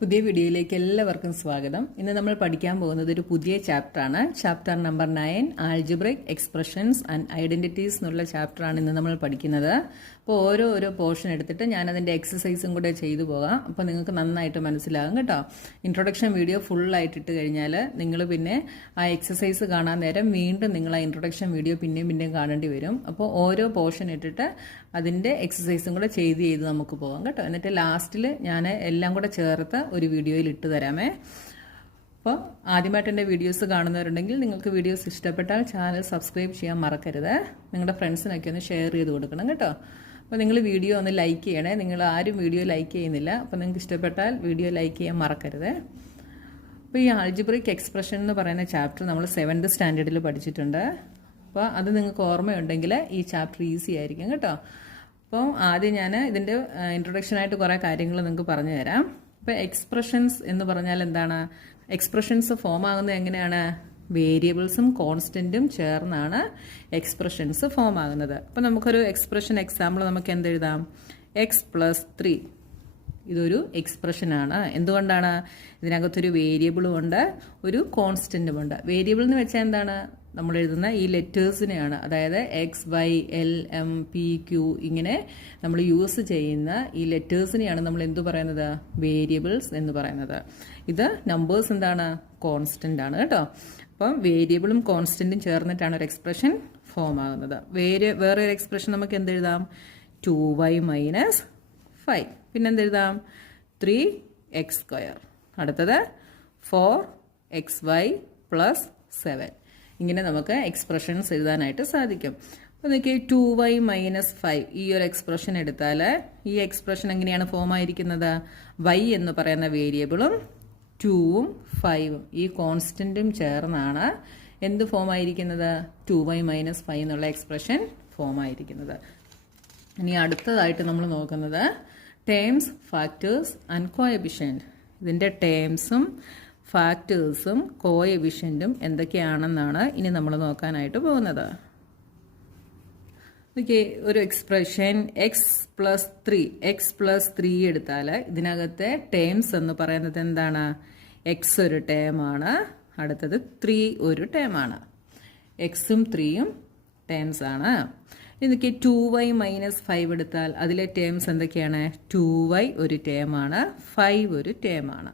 പുതിയ വീഡിയോയിലേക്ക് എല്ലാവർക്കും സ്വാഗതം. ഇന്ന് നമ്മൾ പഠിക്കാൻ പോകുന്നത് ഒരു പുതിയ ചാപ്റ്ററാണ്. Chapter number 9 algebraic expressions and identities എന്നുള്ള ചാപ്റ്ററാണ് ഇന്ന് നമ്മൾ പഠിക്കുന്നത്. അപ്പോൾ ഓരോ പോർഷൻ എടുത്തിട്ട് ഞാൻ അതിൻ്റെ എക്സസൈസും കൂടെ ചെയ്തു പോകാം. അപ്പോൾ നിങ്ങൾക്ക് നന്നായിട്ട് മനസ്സിലാകും കേട്ടോ. ഇൻട്രൊഡക്ഷൻ വീഡിയോ ഫുള്ളായിട്ട് ഇട്ട് കഴിഞ്ഞാൽ നിങ്ങൾ പിന്നെ ആ എക്സസൈസ് കാണാൻ നേരം വീണ്ടും നിങ്ങൾ ആ ഇൻട്രൊഡക്ഷൻ വീഡിയോ പിന്നെയും കാണേണ്ടി വരും. അപ്പോൾ ഓരോ പോർഷൻ ഇട്ടിട്ട് അതിൻ്റെ എക്സസൈസും കൂടെ ചെയ്ത് നമുക്ക് പോകാം കേട്ടോ. എന്നിട്ട് ലാസ്റ്റിൽ ഞാൻ എല്ലാം കൂടെ ചേർത്ത് ഒരു വീഡിയോയിൽ ഇട്ട് തരാമേ. അപ്പോൾ ആദ്യമായിട്ട് എൻ്റെ വീഡിയോസ് കാണുന്നവരുണ്ടെങ്കിൽ നിങ്ങൾക്ക് വീഡിയോസ് ഇഷ്ടപ്പെട്ടാൽ ചാനൽ സബ്സ്ക്രൈബ് ചെയ്യാൻ മറക്കരുത്. നിങ്ങളുടെ ഫ്രണ്ട്സിനൊക്കെ ഒന്ന് ഷെയർ ചെയ്ത് കൊടുക്കണം കേട്ടോ. അപ്പോൾ നിങ്ങൾ വീഡിയോ ഒന്ന് ലൈക്ക് ചെയ്യണേ. നിങ്ങൾ ആരും വീഡിയോ ലൈക്ക് ചെയ്യുന്നില്ല. അപ്പോൾ നിങ്ങൾക്ക് ഇഷ്ടപ്പെട്ടാൽ വീഡിയോ ലൈക്ക് ചെയ്യാൻ മറക്കരുത്. അപ്പോൾ ഈ ആൽജിബ്രിക് എക്സ്പ്രഷൻ എന്ന് പറയുന്ന ചാപ്റ്റർ നമ്മൾ 7th സ്റ്റാൻഡേർഡിൽ പഠിച്ചിട്ടുണ്ട്. അപ്പോൾ അത് നിങ്ങൾക്ക് ഓർമ്മയുണ്ടെങ്കിൽ ഈ ചാപ്റ്റർ ഈസി ആയിരിക്കും കേട്ടോ. അപ്പോൾ ആദ്യം ഞാൻ ഇതിൻ്റെ ഇൻട്രൊഡക്ഷനായിട്ട് കുറേ കാര്യങ്ങൾ നിങ്ങൾക്ക് പറഞ്ഞു തരാം. ഇപ്പോൾ എക്സ്പ്രഷൻസ് എന്ന് പറഞ്ഞാൽ എന്താണ്? എക്സ്പ്രഷൻസ് ഫോം ആകുന്നത് എങ്ങനെയാണ്? വേരിയബിൾസും കോൺസ്റ്റൻറ്റും ചേർന്നാണ് എക്സ്പ്രഷൻസ് ഫോം ആകുന്നത്. അപ്പോൾ നമുക്കൊരു എക്സ്പ്രഷൻ എക്സാമ്പിൾ നമുക്ക് എന്തെഴുതാം? x+3 ഇതൊരു എക്സ്പ്രഷനാണ്. എന്തുകൊണ്ടാണ്? ഇതിനകത്തൊരു വേരിയബിളും ഉണ്ട്, ഒരു കോൺസ്റ്റൻറ്റും ഉണ്ട്. വേരിയബിൾ എന്ന് വെച്ചാൽ എന്താണ്? നമ്മൾ എഴുതുന്ന ഈ ലെറ്റേഴ്സിനെയാണ്. അതായത് X, Y, L, M, P, Q ഇങ്ങനെ നമ്മൾ യൂസ് ചെയ്യുന്ന ഈ ലെറ്റേഴ്സിനെയാണ് നമ്മൾ എന്തു പറയുന്നത്? വേരിയബിൾസ് എന്ന് പറയുന്നത്. ഇത് നമ്പേഴ്സ് എന്താണ്? കോൺസ്റ്റൻ്റ് ആണ് കേട്ടോ. അപ്പം വേരിയബിളും കോൺസ്റ്റൻറ്റും ചേർന്നിട്ടാണ് ഒരു എക്സ്പ്രഷൻ ഫോം ആകുന്നത്. വേറെ ഒരു എക്സ്പ്രഷൻ നമുക്ക് എന്തെഴുതാം? 2y - 5. പിന്നെന്തെഴുതാം? 3x². അടുത്തത് 4xy + 7. ഇങ്ങനെ നമുക്ക് എക്സ്പ്രഷൻസ് എഴുതാനായിട്ട് സാധിക്കും. അപ്പോൾ നോക്കി 2y - 5 ഈ ഒരു എക്സ്പ്രഷൻ എടുത്താൽ ഈ എക്സ്പ്രഷൻ എങ്ങനെയാണ് ഫോം ആയിരിക്കുന്നത്? y എന്ന് പറയുന്ന വേരിയബിളും 2ഉം 5ഉം ഈ കോൺസ്റ്റൻറ്റും ചേർന്നാണ് എന്ത് ഫോം ആയിരിക്കുന്നത്? 2y - 5 എന്നുള്ള എക്സ്പ്രഷൻ ഫോം ആയിരിക്കുന്നത്. ഇനി അടുത്തതായിട്ട് നമ്മൾ നോക്കുന്നത് ടേംസ്, ഫാക്ടേഴ്സ് ആൻഡ് കോഎഫിഷ്യന്റ്. ഇതിൻ്റെ ടേംസും ഫാക്ടേഴ്സും കോഎഫിഷ്യന്റും എന്തൊക്കെയാണെന്നാണ് ഇനി നമ്മൾ നോക്കാനായിട്ട് പോകുന്നത്. ഓക്കെ, ഒരു എക്സ്പ്രഷൻ x+3 എടുത്താൽ ഇതിനകത്തെ ടേംസ് എന്ന് പറയുന്നത് എന്താണ്? x ഒരു ടേമാണ്, അടുത്തത് 3 ഒരു ടേമാണ്. എക്സും 3ഉം ടേംസ് ആണ്. ഇതൊക്കെ 2y - 5 എടുത്താൽ അതിലെ ടേംസ് എന്തൊക്കെയാണ്? 2y ഒരു ടേമാണ്, 5 ഒരു ടേമാണ്.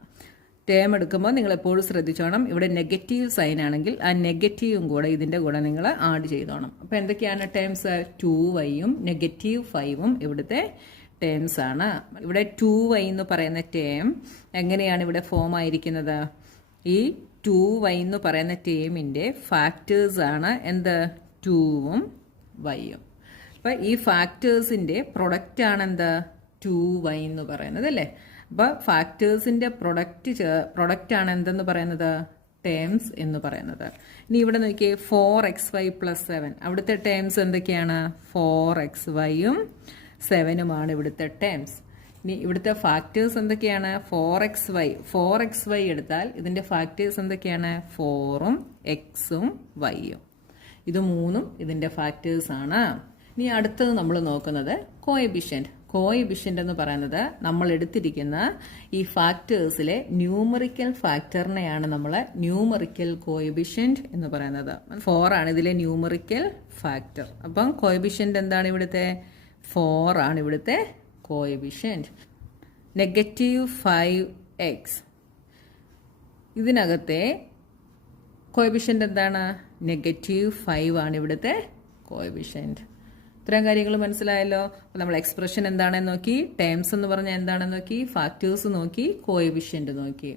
ടേം എടുക്കുമ്പോൾ നിങ്ങൾ എപ്പോഴും ശ്രദ്ധിച്ചോണം, ഇവിടെ നെഗറ്റീവ് സൈൻ ആണെങ്കിൽ ആ നെഗറ്റീവും കൂടെ ഇതിൻ്റെ കൂടെ നിങ്ങൾ ആഡ് ചെയ്തോണം. അപ്പോൾ എന്തൊക്കെയാണ് ടേംസ്? 2yയും -5ഉം ഇവിടുത്തെ ടേംസ് ആണ്. ഇവിടെ 2y എന്ന് പറയുന്ന ടേം എങ്ങനെയാണ് ഇവിടെ ഫോം ആയിരിക്കുന്നത്? ഈ 2y എന്ന് പറയുന്ന ടേമിൻ്റെ ഫാക്ടേഴ്സ് ആണ് എന്ത്? 2ഉം yയും. അപ്പോൾ ഈ ഫാക്ടേഴ്സിൻ്റെ പ്രൊഡക്റ്റ് ആണ് എന്ത്? 2y എന്ന് പറയുന്നത് അല്ലേ? അപ്പോൾ ഫാക്ടേഴ്സിൻ്റെ പ്രൊഡക്റ്റ് ആണ് എന്തെന്ന് പറയുന്നത്? ടേംസ് എന്ന് പറയുന്നത്. ഇനി ഇവിടെ നോക്കിയേ 4xy + 7. അവിടുത്തെ ടേംസ് എന്തൊക്കെയാണ്? 4xyയും 7ഉമാണ് ഇവിടുത്തെ ടേംസ്. ഇനി ഇവിടുത്തെ ഫാക്ടേഴ്സ് എന്തൊക്കെയാണ്? 4xy എടുത്താൽ ഇതിൻ്റെ ഫാക്ടേഴ്സ് എന്തൊക്കെയാണ്? 4ഉം xഉം yയും. ഇത് മൂന്നും ഇതിൻ്റെ ഫാക്ടേഴ്സ് ആണ്. ഇനി അടുത്തത് നമ്മൾ നോക്കുന്നത് കോഎഫിഷ്യന്റ്. കോഎഫിഷ്യന്റ് എന്ന് പറയുന്നത് നമ്മൾ എടുത്തിരിക്കുന്ന ഈ ഫാക്ടേഴ്സിലെ ന്യൂമറിക്കൽ ഫാക്ടറിനെയാണ് നമ്മൾ ന്യൂമറിക്കൽ കോഎഫിഷ്യന്റ് എന്ന് പറയുന്നത്. 4 ആണ് ഇതിലെ ന്യൂമറിക്കൽ ഫാക്ടർ. അപ്പം കോഎഫിഷ്യന്റ് എന്താണ് ഇവിടുത്തെ? 4 ആണ് ഇവിടുത്തെ കോഎഫിഷ്യന്റ്. -5x ഇതിനകത്തെ കോഎഫിഷ്യന്റ് എന്താണ്? -5 ആണ് ഇവിടുത്തെ കോഎഫിഷ്യന്റ്. ഇത്രയും കാര്യങ്ങൾ മനസ്സിലായല്ലോ. അപ്പോൾ നമ്മൾ എക്സ്പ്രഷൻ എന്താണെന്ന് നോക്കി, ടേംസ് എന്ന് പറഞ്ഞാൽ എന്താണെന്ന് നോക്കി, ഫാക്ടേഴ്സ് നോക്കി, കോഎഫിഷ്യന്റ് നോക്കി.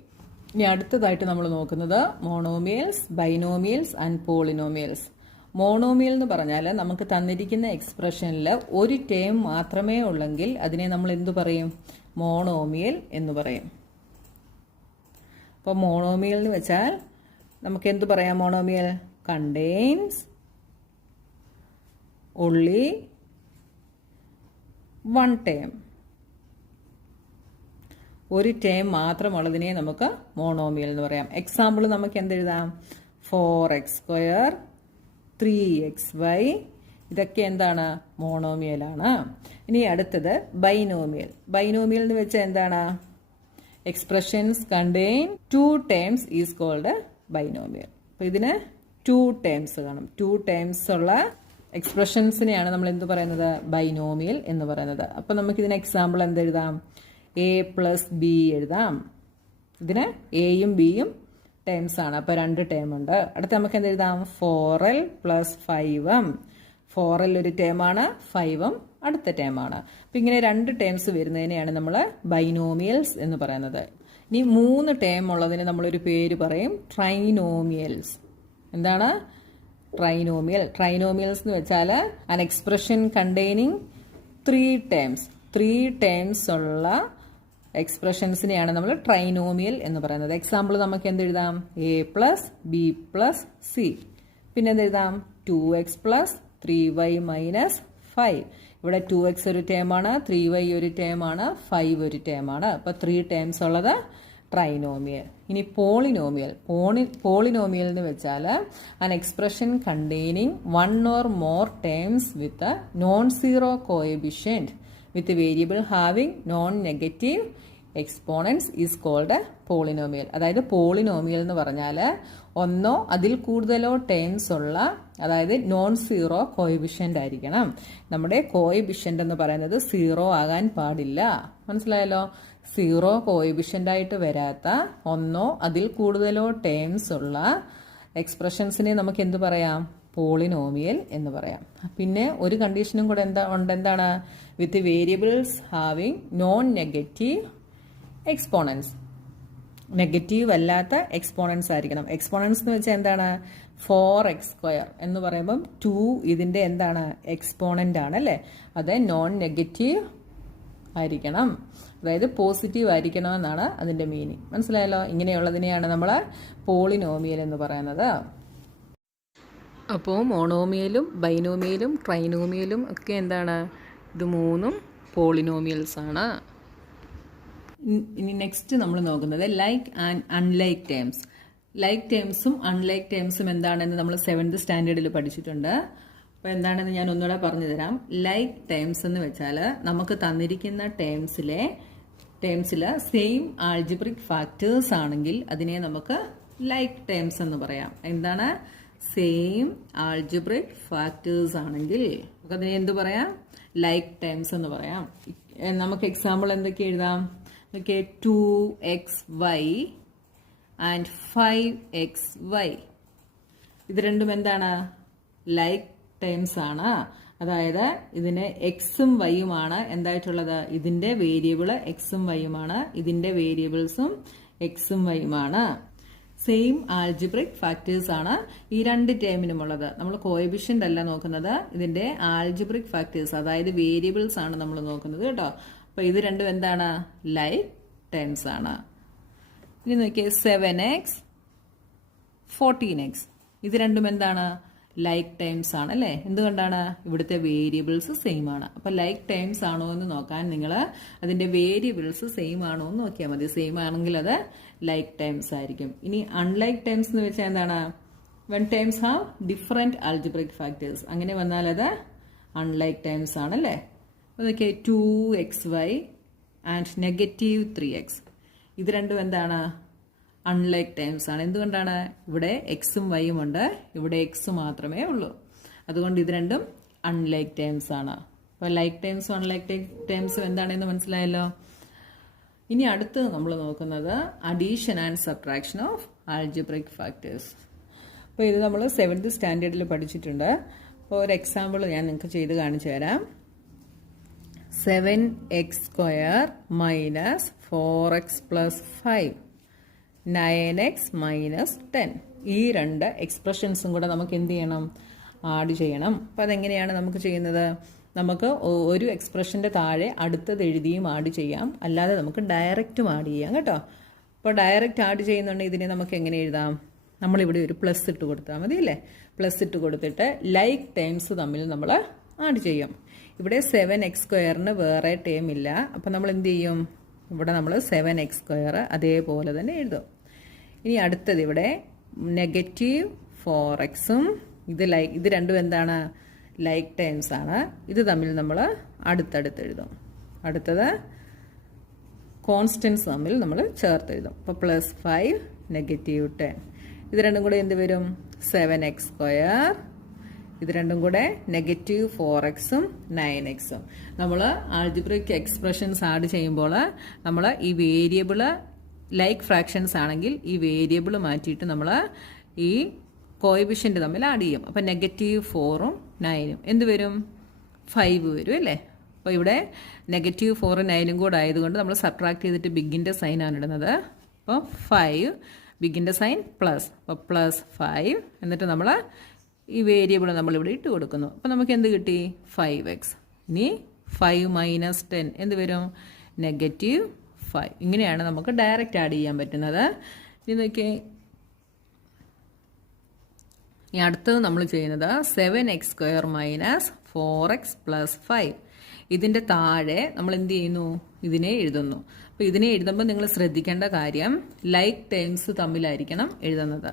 ഇനി അടുത്തതായിട്ട് നമ്മൾ നോക്കുന്നത് മോണോമിയൽസ്, ബൈനോമിയൽസ് ആൻഡ് പോളിനോമിയൽസ്. മോണോമിയൽ എന്ന് പറഞ്ഞാൽ നമുക്ക് തന്നിരിക്കുന്ന എക്സ്പ്രഷനിൽ ഒരു ടേം മാത്രമേ ഉള്ളെങ്കിൽ അതിനെ നമ്മൾ എന്തു പറയും? മോണോമിയൽ എന്ന് പറയും. അപ്പോൾ മോണോമിയൽ എന്ന് വെച്ചാൽ നമുക്ക് എന്തു പറയാം? Monomial contains only one term. ഒരു ടേം മാത്രമുള്ളതിനെ നമുക്ക് മോണോമിയൽ എന്ന് പറയാം. എക്സാമ്പിൾ നമുക്ക് എന്തെഴുതാം? 4x², 3xy ഇതൊക്കെ എന്താണ്? മോണോമിയലാണ്. ഇനി അടുത്തത് ബൈനോമിയൽ. ബൈനോമിയൽ എന്ന് വെച്ചാൽ എന്താണ്? Expressions contain 2 terms is called binomial. അപ്പോൾ ഇതിന് 2 ടേംസ് കാണും. 2 ടേംസ് ഉള്ള എക്സ്പ്രഷൻസിനെയാണ് നമ്മൾ എന്ത് പറയുന്നത്? ബൈനോമിയൽ എന്ന് പറയുന്നത്. അപ്പോൾ നമുക്കിതിന് എക്സാമ്പിൾ എന്തെഴുതാം? a പ്ലസ് ബി എഴുതാം. ഇതിന് എയും ബിയും ടേംസ് ആണ്. അപ്പോൾ 2 ടേം ഉണ്ട്. അടുത്ത നമുക്ക് എന്തെഴുതാം? 4l plus 5m. 4l ഒരു ടേമാണ്, 5m അടുത്ത ടേമാണ്. അപ്പം ഇങ്ങനെ 2 ടേംസ് വരുന്നതിനെയാണ് നമ്മൾ ബൈനോമിയൽസ് എന്ന് പറയുന്നത്. ഇനി 3 ടേം ഉള്ളതിന് നമ്മളൊരു പേര് പറയും ട്രൈനോമിയൽസ്. എന്താണ് ട്രൈനോമിയൽ? ട്രൈനോമിയൽസ് എന്ന് വെച്ചാൽ an expression containing 3 terms. 3 terms ഉള്ള എക്സ്പ്രഷൻസിനെയാണ് നമ്മൾ ട്രൈനോമിയൽ എന്ന് പറയുന്നത്. എക്സാമ്പിൾ നമുക്ക് എന്തെഴുതാം? a plus B plus C. പിന്നെ എന്തെഴുതാം? 2x plus 3y minus 5. ഇവിടെ 2x ഒരു ടേമാണ്, 3y ഒരു ടേമാണ്, 5 ഒരു ടേമാണ്. അപ്പോൾ 3 ടേംസ് ഉള്ളത് ട്രൈനോമിയൽ. ഇനി പോളിനോമിയൽ. പോളിനോമിയൽ എന്ന് വെച്ചാൽ an expression containing 1 or more terms with non zero coefficient with variable having non negative exponents is called polynomial. അതായത് പോളിനോമിയൽ എന്ന് പറഞ്ഞാൽ ഒന്നോ അതിൽ കൂടുതലോ ടേംസ് ഉള്ള, അതായത് നോൺ സീറോ കോഎഫിഷ്യന്റ് ആയിരിക്കണം. നമ്മുടെ കോഎഫിഷ്യന്റ് എന്ന് പറയുന്നത് 0 ആകാൻ പാടില്ല. മനസ്സിലായല്ലോ? 0 കോഎഫിഷ്യന്റ് ആയിട്ട് വരാത്ത ഒന്നോ അതിൽ കൂടുതലോ ടേംസ് ഉള്ള എക്സ്പ്രഷൻസിനെ നമുക്ക് എന്ത് പറയാം? പോളിനോമിയൽ എന്ന് പറയാം. പിന്നെ ഒരു കണ്ടീഷനും കൂടെ എന്താണ്? With variables having non negative exponents. Negative അല്ലാത്ത എക്സ്പോണൻസ് ആയിരിക്കണം. എക്സ്പോണൻസ് എന്ന് വെച്ചാൽ എന്താണ്? 4x² എന്ന് പറയുമ്പം 2 ഇതിൻ്റെ എന്താണ്? എക്സ്പോണൻ്റ് ആണ് അല്ലേ? അത് നോൺ നെഗറ്റീവ് ആയിരിക്കണം, അതായത് പോസിറ്റീവ് ആയിരിക്കണം എന്നാണ് അതിൻ്റെ മീനിങ്. മനസ്സിലായല്ലോ? ഇങ്ങനെയുള്ളതിനെയാണ് നമ്മൾ പോളിനോമിയൽ എന്ന് പറയുന്നത്. അപ്പോൾ മോണോമിയലും ബൈനോമിയലും ട്രൈനോമിയലും ഒക്കെ എന്താണ്? ഇത് 3ഉം പോളിനോമിയൽസ് ആണ്. ഇനി നെക്സ്റ്റ് നമ്മൾ നോക്കുന്നത് like and unlike terms. Like ടേംസും അൺലൈക്ക് ടേംസും എന്താണെന്ന് നമ്മൾ 7th സ്റ്റാൻഡേർഡിൽ പഠിച്ചിട്ടുണ്ട്. അപ്പോൾ എന്താണെന്ന് ഞാൻ ഒന്നുകൂടെ പറഞ്ഞു തരാം. ലൈക്ക് ടേംസ് എന്ന് വെച്ചാൽ നമുക്ക് തന്നിരിക്കുന്ന ടേംസിൽ സെയിം ആൾജിബ്രിക് ഫാക്ടേഴ്സ് ആണെങ്കിൽ അതിനെ നമുക്ക് ലൈക്ക് ടേംസ് എന്ന് പറയാം. എന്താണ്? സെയിം ആൾജിബ്രിക് ഫാക്ടേഴ്സ് ആണെങ്കിൽ നമുക്ക് അതിനെ എന്ത് പറയാം? ലൈക്ക് ടേംസ് എന്ന് പറയാം. നമുക്ക് എക്സാമ്പിൾ എന്തൊക്കെ എഴുതാം? 2xy and 5xy. ഇത് രണ്ടും എന്താണ്? ലൈക്ക് ടേംസ് ആണ്. അതായത് ഇതിന് എക്സും വൈയുമാണ് എന്തായിട്ടുള്ളത്? ഇതിന്റെ വേരിയബിള് എക്സും വൈയുമാണ്, ഇതിന്റെ വേരിയബിൾസും എക്സും വൈയുമാണ്. സെയിം ആൾജിബ്രിക് ഫാക്ടേഴ്സ് ആണ് ഈ 2 ടേമിനുമുള്ളത്. നമ്മൾ കോഎഫിഷ്യന്റ് അല്ല നോക്കുന്നത്, ഇതിന്റെ ആൾജിബ്രിക് ഫാക്ടേഴ്സ്, അതായത് വേരിയബിൾസ് ആണ് നമ്മൾ നോക്കുന്നത് കേട്ടോ. അപ്പൊ ഇത് രണ്ടും എന്താണ്? ലൈക്ക് ടേംസ് ആണ്. ഇനി നോക്കിയേ 7x 14x. ഇത് രണ്ടും എന്താണ്? ലൈക്ക് ടേംസ് ആണ് അല്ലേ? എന്തുകൊണ്ടാണ്? ഇവിടുത്തെ വേരിയബിൾസ് സെയിം ആണ്. അപ്പൊ ലൈക്ക് ടേംസ് ആണോ എന്ന് നോക്കാൻ നിങ്ങൾ അതിന്റെ വേരിയബിൾസ് സെയിം ആണോ എന്ന് നോക്കിയാൽ മതി. സെയിം ആണെങ്കിൽ അത് ലൈക്ക് ടേംസ് ആയിരിക്കും. ഇനി അൺലൈക്ക് ടേംസ് എന്ന് വെച്ചാൽ എന്താണ്? When terms have different algebraic factors. അങ്ങനെ വന്നാൽ അത് അൺലൈക്ക് ടേംസ് ആണല്ലേ? അതൊക്കെ 2xy ആൻഡ് -3x. ഇത് രണ്ടും എന്താണ്? അൺലൈക്ക് ടേംസ് ആണ്. എന്തുകൊണ്ടാണ്? ഇവിടെ എക്സും വൈയും ഉണ്ട്, ഇവിടെ എക്സ് മാത്രമേ ഉള്ളൂ. അതുകൊണ്ട് ഇത് രണ്ടും അൺലൈക്ക് ടേംസ് ആണ്. അപ്പോൾ ലൈക്ക് ടേംസും അൺലൈക്ക് ടേംസും എന്താണെന്ന് മനസ്സിലായല്ലോ. ഇനി അടുത്ത് നമ്മൾ നോക്കുന്നത് addition and subtraction of algebraic factors. അപ്പോൾ ഇത് നമ്മൾ 7th സ്റ്റാൻഡേർഡിൽ പഠിച്ചിട്ടുണ്ട്. അപ്പോൾ ഒരു എക്സാമ്പിൾ ഞാൻ നിങ്ങൾക്ക് ചെയ്ത് കാണിച്ചു തരാം. 7x² minus 4x plus 5 9x minus 10. ഈ 2 എക്സ്പ്രഷൻസും കൂടെ നമുക്ക് എന്ത് ചെയ്യണം? ആഡ് ചെയ്യണം. അപ്പം അതെങ്ങനെയാണ് നമുക്ക് ചെയ്യുന്നത്? നമുക്ക് ഒരു എക്സ്പ്രഷൻ്റെ താഴെ അടുത്തത് എഴുതിയും ആഡ് ചെയ്യാം, അല്ലാതെ നമുക്ക് ഡയറക്റ്റും ആഡ് ചെയ്യാം കേട്ടോ. അപ്പോൾ ഡയറക്റ്റ് ആഡ് ചെയ്യുന്നുണ്ടെങ്കിൽ ഇതിനെ നമുക്ക് എങ്ങനെ എഴുതാം? നമ്മളിവിടെ ഒരു പ്ലസ് ഇട്ട് കൊടുത്താൽ മതി അല്ലേ? പ്ലസ് ഇട്ട് കൊടുത്തിട്ട് ലൈക്ക് ടേംസ് തമ്മിൽ നമ്മൾ ആഡ് ചെയ്യും. ഇവിടെ 7x² വേറെ ടേം ഇല്ല. അപ്പം നമ്മൾ എന്ത് ചെയ്യും? ഇവിടെ നമ്മൾ 7x² അതേപോലെ തന്നെ എഴുതും. ഇനി അടുത്തത് ഇവിടെ -4x ഇത് രണ്ടും എന്താണ്? ലൈക്ക് ടേംസ് ആണ്. ഇത് തമ്മിൽ നമ്മൾ അടുത്തടുത്ത് എഴുതും. അടുത്തത് കോൺസ്റ്റൻസ് തമ്മിൽ നമ്മൾ ചേർത്ത് എഴുതും. അപ്പോൾ +5 -10. ഇത് രണ്ടും കൂടെ എന്ത് വരും? 7x². ഇത് രണ്ടും കൂടെ -4x-ഉം 9x-ഉം. നമ്മൾ ആൾജിബ്രിക് എക്സ്പ്രഷൻസ് ആഡ് ചെയ്യുമ്പോൾ നമ്മൾ ഈ വേരിയബിള് ലൈക്ക് ഫ്രാക്ഷൻസ് ആണെങ്കിൽ ഈ വേരിയബിൾ മാറ്റിയിട്ട് നമ്മൾ ഈ കോഎഫിഷ്യന്റ് തമ്മിൽ ആഡ് ചെയ്യും. അപ്പം -4-ഉം 9-ഉം എന്ത് വരും? 5 വരും അല്ലേ? അപ്പോൾ ഇവിടെ -4 9-ഉം കൂടെ ആയതുകൊണ്ട് നമ്മൾ സബ്ട്രാക്ട് ചെയ്തിട്ട് ബിഗിൻ്റെ സൈനാണ് ഇടുന്നത്. അപ്പോൾ 5 ബിഗിൻ്റെ സൈൻ പ്ലസ്, അപ്പോൾ +5 എന്നിട്ട് നമ്മൾ ഈ വേരിയബിൾ നമ്മളിവിടെ ഇട്ട് കൊടുക്കുന്നു. അപ്പോൾ നമുക്ക് എന്ത് കിട്ടി? 5x. ഇനി 5 - 10 എന്ത് വരും? -5. ഇങ്ങനെയാണ് നമുക്ക് ഡയറക്റ്റ് ആഡ് ചെയ്യാൻ പറ്റുന്നത്. ഇനി നോക്കിയേ, ഇനി അടുത്തത് നമ്മൾ ചെയ്യുന്നത് 7x² - 4x + 5. ഇതിൻ്റെ താഴെ നമ്മൾ എന്ത് ചെയ്യുന്നു? ഇതിനെ എഴുതുന്നു. അപ്പോൾ ഇതിനെ എഴുതുമ്പോൾ നിങ്ങൾ ശ്രദ്ധിക്കേണ്ട കാര്യം ലൈക്ക് ടേംസ് തമ്മിലായിരിക്കണം എഴുതുന്നത്.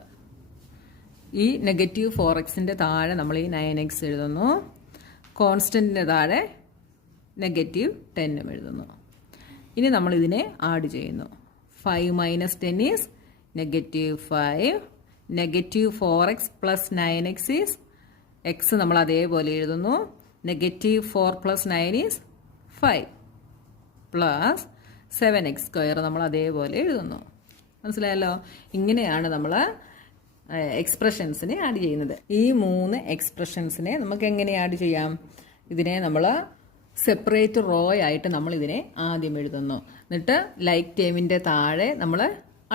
ഈ -4x-ന്റെ താഴെ നമ്മൾ ഈ 9x എഴുതുന്നു. കോൺസ്റ്റന്റിൻ്റെ താഴെ -10-ഉം എഴുതുന്നു. ഇനി നമ്മൾ ഇതിനെ ആഡ് ചെയ്യുന്നു. 5 - 10 is -5. -4x + 9x is x നമ്മൾ അതേപോലെ എഴുതുന്നു. -4 + 9 ഈസ് 5 പ്ലസ് 7x² നമ്മൾ അതേപോലെ എഴുതുന്നു. മനസ്സിലായല്ലോ? ഇങ്ങനെയാണ് നമ്മൾ എക്സ്പ്രഷൻസിനെ ആഡ് ചെയ്യുന്നത്. ഈ 3 എക്സ്പ്രഷൻസിനെ നമുക്ക് എങ്ങനെ ആഡ് ചെയ്യാം? ഇതിനെ നമ്മൾ സെപ്പറേറ്റ് റോ ആയിട്ട് നമ്മൾ ഇതിനെ ആദ്യം എഴുതുന്നു. എന്നിട്ട് ലൈക്ക് ടേമിൻ്റെ താഴെ നമ്മൾ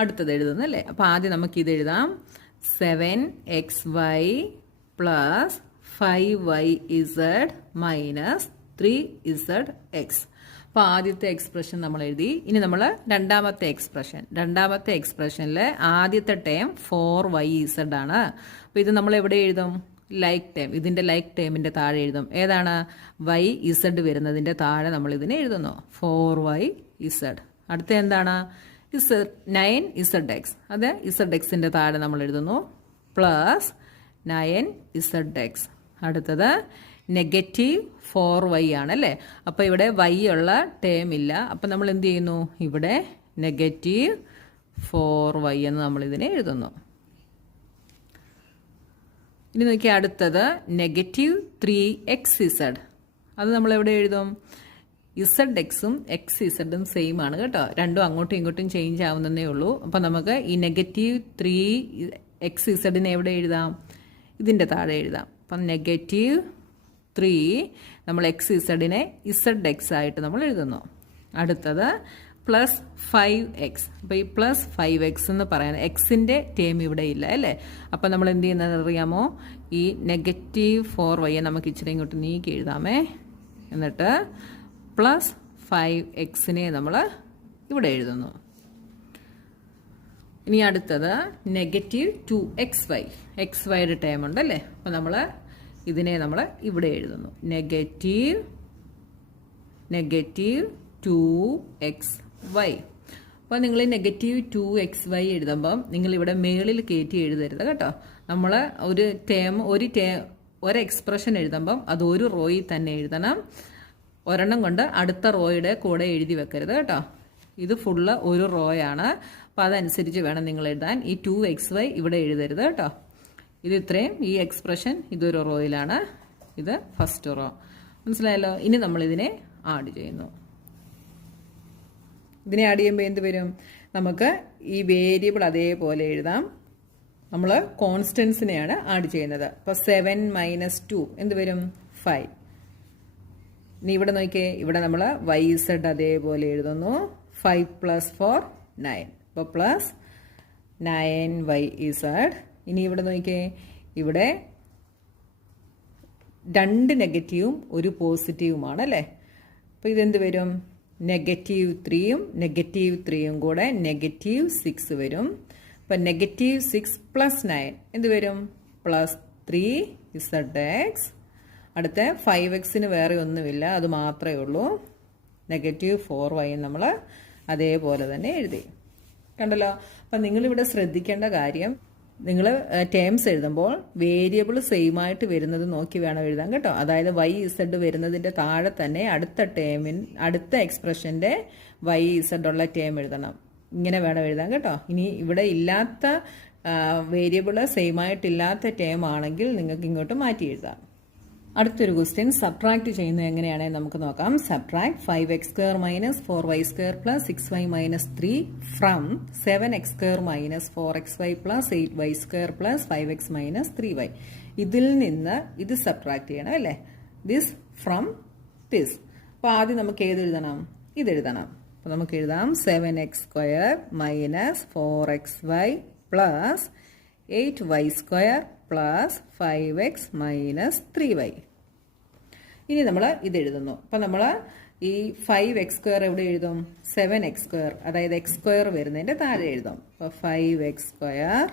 അടുത്തത് എഴുതുന്നു അല്ലേ? അപ്പോൾ ആദ്യം നമുക്ക് ഇത് എഴുതാം. 7xy + 5yz - 3zx. അപ്പോൾ ആദ്യത്തെ എക്സ്പ്രഷൻ നമ്മൾ എഴുതി. ഇനി നമ്മൾ രണ്ടാമത്തെ എക്സ്പ്രഷനിൽ ആദ്യത്തെ ടേം 4yz ആണ്. അപ്പോൾ ഇത് നമ്മൾ എവിടെ എഴുതും? ലൈക്ക് ടേം, ഇതിൻ്റെ ലൈക്ക് ടേമിൻ്റെ താഴെ എഴുതും. ഏതാണ്? yz വരുന്നതിൻ്റെ താഴെ നമ്മൾ ഇതിനെ എഴുതുന്നു. 4yz. അടുത്ത എന്താണ്? 9zx. അത് zx-ന്റെ താഴെ നമ്മൾ എഴുതുന്നു പ്ലസ് 9zx. അടുത്തത് -4y ആണല്ലേ? അപ്പോൾ ഇവിടെ y ഉള്ള ടേം ഇല്ല. അപ്പം നമ്മൾ എന്ത് ചെയ്യുന്നു? ഇവിടെ -4y എന്ന് നമ്മൾ ഇതിനെ എഴുതുന്നു. ഇനി നോക്കിയാൽ അടുത്തത് -3xz. അത് നമ്മൾ എവിടെ എഴുതും? zx-ഉം xz-ഉം സെയിം ആണ് കേട്ടോ. രണ്ടും അങ്ങോട്ടും ഇങ്ങോട്ടും ചേഞ്ച് ആവുന്നതേ ഉള്ളൂ. അപ്പം നമുക്ക് ഈ -3xz-നെ എവിടെ എഴുതാം? ഇതിൻ്റെ താഴെ എഴുതാം. അപ്പം -3 നമ്മൾ xz-നെ zx ആയിട്ട് നമ്മൾ എഴുതുന്നു. അടുത്തത് +5x. അപ്പോൾ ഈ +5x എന്ന് പറയുന്നത് എക്സിൻ്റെ ടേം ഇവിടെ ഇല്ല അല്ലേ? അപ്പം നമ്മൾ എന്ത് ചെയ്യുന്നത് അറിയാമോ? ഈ -4y നമുക്ക് ഇച്ചിരി ഇങ്ങോട്ട് നീക്കി എഴുതാമേ. എന്നിട്ട് +5x-നെ നമ്മൾ ഇവിടെ എഴുതുന്നു. ഇനി അടുത്തത് -2xy. xyയുടെ ടേം ഉണ്ടല്ലേ? അപ്പം നമ്മൾ ഇതിനെ നമ്മൾ ഇവിടെ എഴുതുന്നു. -2xy. അപ്പോൾ നിങ്ങൾ -2xy എഴുതുമ്പം നിങ്ങളിവിടെ മേളിൽ കയറ്റി എഴുതരുത് കേട്ടോ. നമ്മൾ ഒരു എക്സ്പ്രഷൻ എഴുതുമ്പം അത് ഒരു റോയിൽ തന്നെ എഴുതണം. ഒരെണ്ണം കൊണ്ട് അടുത്ത റോയുടെ കൂടെ എഴുതി വെക്കരുത് കേട്ടോ. ഇത് ഫുള്ള് ഒരു റോയാണ്. അപ്പോൾ അതനുസരിച്ച് വേണം നിങ്ങൾ എഴുതാൻ. ഈ 2xy ഇവിടെ എഴുതരുത് കേട്ടോ. ഇത് ഇത്രയും, ഈ എക്സ്പ്രഷൻ ഇതൊരു റോയിലാണ്, ഇത് ഫസ്റ്റ് റോ. മനസ്സിലായല്ലോ? ഇനി നമ്മളിതിനെ ആഡ് ചെയ്യുന്നു. ഇതിനെ ആഡ് ചെയ്യുമ്പോൾ എന്ത് വരും? നമുക്ക് ഈ വേരിയബിൾ അതേപോലെ എഴുതാം. നമ്മൾ കോൺസ്റ്റൻസിനെയാണ് ആഡ് ചെയ്യുന്നത്. അപ്പോൾ 7 - 2 എന്ത് വരും? 5. ഇനി ഇവിടെ നോക്കിയേ, ഇവിടെ നമ്മൾ yz അതേപോലെ എഴുതുന്നു. 5 + 4 9. അപ്പോൾ +9yz. ഇനി ഇവിടെ നോക്കിയേ, ഇവിടെ 2 നെഗറ്റീവും ഒരു പോസിറ്റീവുമാണ് അല്ലേ? അപ്പോൾ ഇതെന്ത് വരും? -3-ഉം -3-ഉം കൂടെ -6 വരും. അപ്പം -6 + 9 എന്ത് വരും? +3zx. അടുത്ത 5x-ന് വേറെ ഒന്നുമില്ല, അത് മാത്രമേ ഉള്ളൂ. -4y നമ്മൾ അതേപോലെ തന്നെ എഴുതി. കണ്ടല്ലോ? അപ്പം നിങ്ങളിവിടെ ശ്രദ്ധിക്കേണ്ട കാര്യം, നിങ്ങൾ ടേംസ് എഴുതുമ്പോൾ വേരിയബിൾ സെയിം ആയിട്ട് വരുന്നത് നോക്കി വേണം എഴുതാൻ കേട്ടോ. അതായത് വൈ ഇസഡ് വരുന്നതിൻ്റെ താഴെ തന്നെ അടുത്ത എക്സ്പ്രഷൻ്റെ വൈ ഇസഡ് ഉള്ള ടേം എഴുതണം. ഇങ്ങനെ വേണം എഴുതാൻ കേട്ടോ. ഇനി ഇവിടെ ഇല്ലാത്ത വേരിയബിൾ സെയിം ആയിട്ടില്ലാത്ത ടേം ആണെങ്കിൽ നിങ്ങൾക്ക് ഇങ്ങോട്ട് മാറ്റി എഴുതാം. അടുത്തൊരു ക്വസ്റ്റ്യൻ സബ്ട്രാക്ട് ചെയ്യുന്നത് എങ്ങനെയാണെന്ന് നമുക്ക് നോക്കാം. Subtract 5x² - 4y² + 6y - 3 from 7x² - 4xy + 8y² + 5x - 3y. ഇതിൽ നിന്ന് ഇത് സബ്ട്രാക്ട് ചെയ്യണം അല്ലേ. This from this. അപ്പോൾ ആദ്യം നമുക്ക് ഏത് എഴുതണം? ഇതെഴുതണം. അപ്പോൾ നമുക്ക് എഴുതാം 7x² - 4xy + 8y² + 5x - 3y. ഇനി നമ്മൾ ഇത് എഴുതുന്നു. അപ്പം നമ്മൾ ഈ 5x² എവിടെ എഴുതും? 7x², അതായത് x² വരുന്നതിൻ്റെ താഴെ എഴുതും. അപ്പോൾ 5x².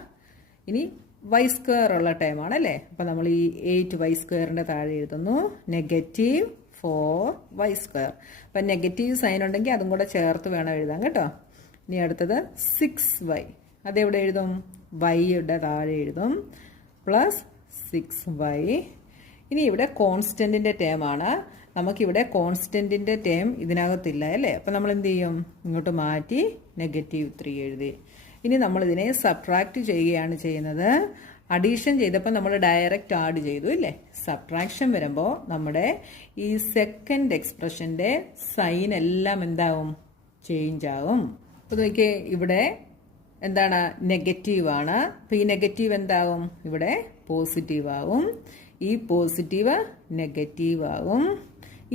ഇനി y² ഉള്ള ടൈമാണ് അല്ലേ. അപ്പം നമ്മൾ ഈ 8y² താഴെ എഴുതുന്നു. -4y². അപ്പം നെഗറ്റീവ് സൈൻ ഉണ്ടെങ്കിൽ അതും കൂടെ ചേർത്ത് വേണം എഴുതാൻ കേട്ടോ. ഇനി അടുത്തത് 6y. അതെവിടെ എഴുതും? വൈയുടെ താഴെ എഴുതും. +6y. ഇനി ഇവിടെ കോൺസ്റ്റന്റിന്റെ ടേം ആണ്. നമുക്കിവിടെ കോൺസ്റ്റന്റിന്റെ ടേം ഇതിനകത്തില്ല അല്ലേ. അപ്പം നമ്മൾ എന്ത് ചെയ്യും? ഇങ്ങോട്ട് മാറ്റി -3 എഴുതി. ഇനി നമ്മളിതിനെ സബ്ട്രാക്ട് ചെയ്യുകയാണ് ചെയ്യുന്നത്. അഡീഷൻ ചെയ്തപ്പോൾ നമ്മൾ ഡയറക്റ്റ് ആഡ് ചെയ്തു ഇല്ലേ. സബ്ട്രാക്ഷൻ വരുമ്പോൾ നമ്മുടെ ഈ സെക്കൻഡ് എക്സ്പ്രഷന്റെ സൈൻ എല്ലാം എന്താവും? ചേഞ്ച് ആവും. അപ്പോൾ നോക്കിയേ, ഇവിടെ എന്താണ്? നെഗറ്റീവ് ആണ്. അപ്പോൾ ഈ നെഗറ്റീവ് എന്താവും? ഇവിടെ പോസിറ്റീവ് ആവും. ഈ പോസിറ്റീവ് നെഗറ്റീവ് ആവും.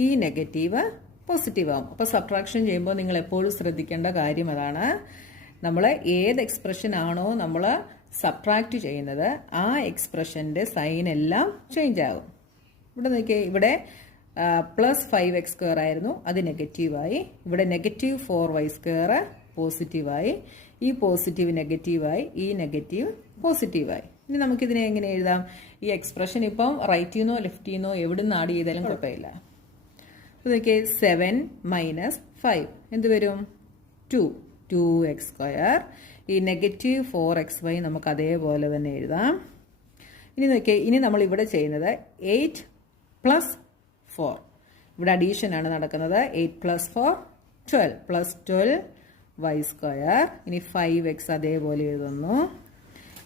ഈ നെഗറ്റീവ് പോസിറ്റീവ് ആവും. അപ്പോൾ സബ്ട്രാക്ഷൻ ചെയ്യുമ്പോൾ നിങ്ങൾ എപ്പോഴും ശ്രദ്ധിക്കേണ്ട കാര്യം അതാണ്. നമ്മൾ ഏത് എക്സ്പ്രഷൻ ആണോ നമ്മൾ സബ്ട്രാക്ട് ചെയ്യുന്നത് ആ എക്സ്പ്രഷൻ്റെ സൈൻ എല്ലാം ചേഞ്ച് ആകും. ഇവിടെ നോക്കിയേ, ഇവിടെ +5x² ആയിരുന്നു, അത് നെഗറ്റീവായി. ഇവിടെ -4y² പോസിറ്റീവായി. ഈ പോസിറ്റീവ് നെഗറ്റീവായി. ഈ നെഗറ്റീവ് പോസിറ്റീവായി. ഇനി നമുക്കിതിനെ എങ്ങനെ എഴുതാം? ഈ എക്സ്പ്രഷൻ ഇപ്പം റൈറ്റിൽ നിന്നോ ലെഫ്റ്റിൽ നിന്നോ എവിടെ നിന്ന് ആഡ് ചെയ്താലും കുഴപ്പമില്ല. അപ്പോൾ നോക്കിയേ, 7 - 5 എന്ത് വരും? 2x². ഈ -4xy നമുക്ക് അതേപോലെ തന്നെ എഴുതാം. ഇനി നോക്കിയേ, ഇനി നമ്മൾ ഇവിടെ ചെയ്യുന്നത് 8 + 4. ഇവിടെ അഡീഷൻ ആണ് നടക്കുന്നത്. 8 + 4 12 +12y². ഇനി 5x അതേപോലെ എഴുതുന്നു.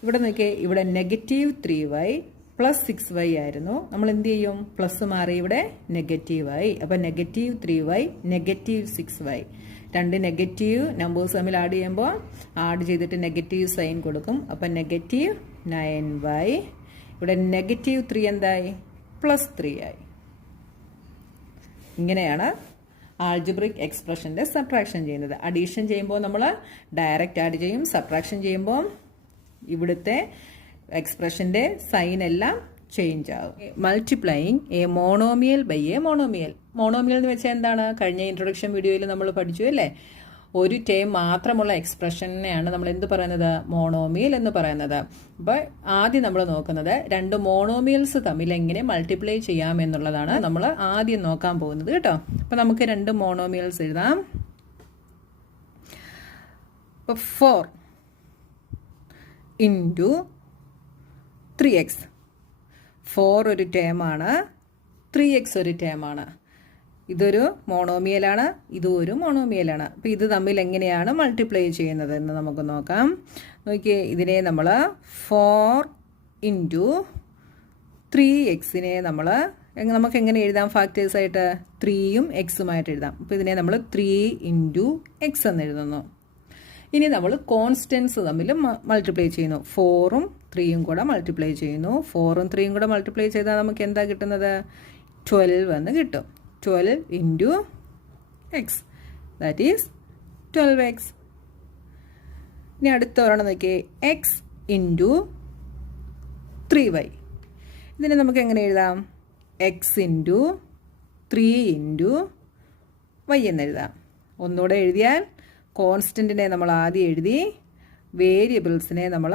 ഇവിടെ നോക്കിയേ, ഇവിടെ -3y + 6y ആയിരുന്നു. നമ്മൾ എന്ത് ചെയ്യും? പ്ലസ് മാറി ഇവിടെ നെഗറ്റീവായി. അപ്പം -3y -6y. രണ്ട് നെഗറ്റീവ് നമ്പേഴ്സ് തമ്മിൽ ആഡ് ചെയ്യുമ്പോൾ ആഡ് ചെയ്തിട്ട് നെഗറ്റീവ് സൈൻ കൊടുക്കും. അപ്പം -9y. ഇവിടെ -3 എന്തായി? +3 ആയി. ഇങ്ങനെയാണ് ആൾജിബ്രിക് എക്സ്പ്രഷൻ്റെ സബ്ട്രാക്ഷൻ ചെയ്യുന്നത്. അഡീഷൻ ചെയ്യുമ്പോൾ നമ്മൾ ഡയറക്റ്റ് ആഡ് ചെയ്യും. സബ്ട്രാക്ഷൻ ചെയ്യുമ്പോൾ ഇവിടുത്തെ എക്സ്പ്രഷൻ്റെ സൈൻ എല്ലാം ചേഞ്ച് ആകും. Multiplying a monomial by a monomial. Monomial എന്ന് വെച്ചാൽ എന്താണ്? കഴിഞ്ഞ ഇൻട്രൊഡക്ഷൻ വീഡിയോയിൽ നമ്മൾ പഠിച്ചു അല്ലേ. ഒരു ടേം മാത്രമുള്ള എക്സ്പ്രഷനെയാണ് നമ്മൾ എന്ത് പറയുന്നത്? മോണോമിയൽ എന്ന് പറയുന്നത്. അപ്പോൾ ആദ്യം നമ്മൾ നോക്കുന്നത് രണ്ട് മോണോമിയൽസ് തമ്മിൽ എങ്ങനെ മൾട്ടിപ്ലൈ ചെയ്യാം എന്നുള്ളതാണ് നമ്മൾ ആദ്യം നോക്കാൻ പോകുന്നത് കേട്ടോ. അപ്പോൾ നമുക്ക് രണ്ട് മോണോമിയൽസ് എഴുതാം. അപ്പോൾ 4 × 3x. 4 ഒരു ടേമാണ്, 3x ഒരു ടേമാണ്. ഇതൊരു മോണോമിയലാണ്, ഇതും ഒരു മോണോമിയലാണ്. അപ്പോൾ ഇത് തമ്മിൽ എങ്ങനെയാണ് മൾട്ടിപ്ലൈ ചെയ്യുന്നത് എന്ന് നമുക്ക് നോക്കാം. നോക്കിയേ, ഇതിനെ നമ്മൾ 4 × 3x നമ്മൾ നമുക്ക് എങ്ങനെ എഴുതാം? ഫാക്ടേഴ്സായിട്ട് 3യും x-ഉമായിട്ട് എഴുതാം. അപ്പോൾ ഇതിനെ നമ്മൾ 3 × x എന്ന് എഴുതുന്നു. ഇനി നമ്മൾ കോൺസ്റ്റൻസ് തമ്മിൽ മൾട്ടിപ്ലൈ ചെയ്യുന്നു. 4ഉം 3യും കൂടെ മൾട്ടിപ്ലൈ ചെയ്യുന്നു. 4ഉം 3യും കൂടെ മൾട്ടിപ്ലൈ ചെയ്താൽ നമുക്ക് എന്താ കിട്ടുന്നത്? 12 എന്ന് കിട്ടും. 12 × x, ദാറ്റ് ഈസ് 12x. ഇനി അടുത്ത ഒരെണ്ണം നോക്കിയേ, x × 3y. ഇതിനെ നമുക്ക് എങ്ങനെ എഴുതാം? x × 3 × y എന്ന് എഴുതാം. ഒന്നുകൂടെ എഴുതിയാൽ കോൺസ്റ്റൻറ്റിനെ നമ്മൾ ആദ്യം എഴുതി, വേരിയബിൾസിനെ നമ്മൾ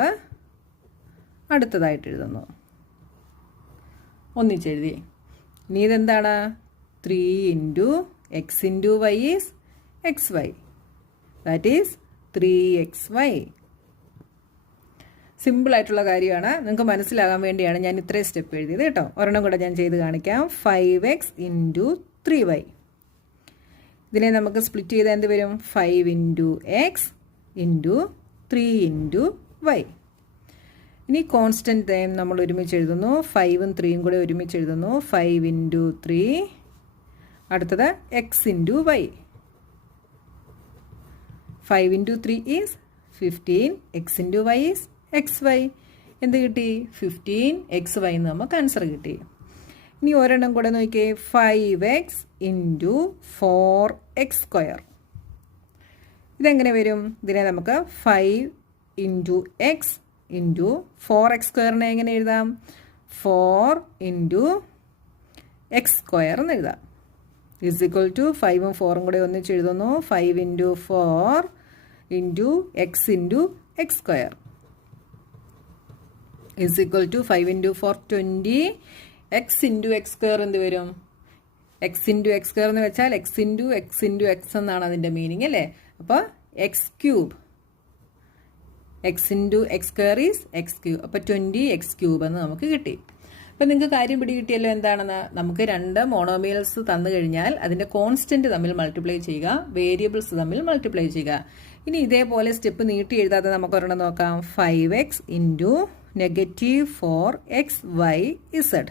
അടുത്തതായിട്ട് എഴുതുന്നു. ഒന്നിച്ചെഴുതി. ഇനി ഇതെന്താണ്? 3 × x × y is xy. That is 3xy. സിമ്പിളായിട്ടുള്ള കാര്യമാണ്, നിങ്ങൾക്ക് മനസ്സിലാകാൻ വേണ്ടിയാണ് ഞാൻ ഇത്രയും സ്റ്റെപ്പ് എഴുതിയത് കേട്ടോ. ഒരെണ്ണം കൂടെ ഞാൻ ചെയ്ത് കാണിക്കാം. 5x × 3y. ഇതിനെ നമുക്ക് സ്പ്ലിറ്റ് ചെയ്താൽ എന്ത് വരും? 5 × x × 3 × y. ഇനി കോൺസ്റ്റൻറ്റ് ടൈം നമ്മൾ ഒരുമിച്ച് എഴുതുന്നു. 5ഉം 3യും കൂടെ ഒരുമിച്ച് എഴുതുന്നു. 5 × 3. അടുത്തത് x × y. 5 × 3 is 15. x × y is xy. എന്ത് കിട്ടി? 15xy എന്ന് നമുക്ക് ആൻസർ കിട്ടി. ഇനി ഒരെണ്ണം കൂടെ നോക്കിയേ. 5x × 4x². ഇതെങ്ങനെ വരും? ഇതിനെ നമുക്ക് 5 × x × 4x² എങ്ങനെ എഴുതാം? 4 × x² എന്ന് എഴുതാം. ഈസ് ഈക്വൽ ടു 5ഉം 4ഉം കൂടെ ഒന്നിച്ച് എഴുതുന്നു. 5 × 4 × x × x². Is equal to 5 × 4 20. x × x² എന്ത് വരും? x × x² എന്ന് വെച്ചാൽ x × x × x എന്നാണ് അതിൻ്റെ മീനിങ് അല്ലേ? അപ്പോൾ x³ x × x² is x³. അപ്പോൾ 20x³ എന്ന് നമുക്ക് കിട്ടി. അപ്പോൾ നിങ്ങൾക്ക് കാര്യം പിടികിട്ടിയല്ലോ എന്താണെന്ന്. നമുക്ക് രണ്ട് മോണോമിയൽസ് തന്നു കഴിഞ്ഞാൽ അതിൻ്റെ കോൺസ്റ്റൻറ്റ് തമ്മിൽ മൾട്ടിപ്ലൈ ചെയ്യുക, വേരിയബിൾസ് തമ്മിൽ മൾട്ടിപ്ലൈ ചെയ്യുക. ഇനി ഇതേപോലെ സ്റ്റെപ്പ് നീട്ടി എഴുതാതെ നമുക്കൊരെണ്ണം നോക്കാം. 5x × -4xyz.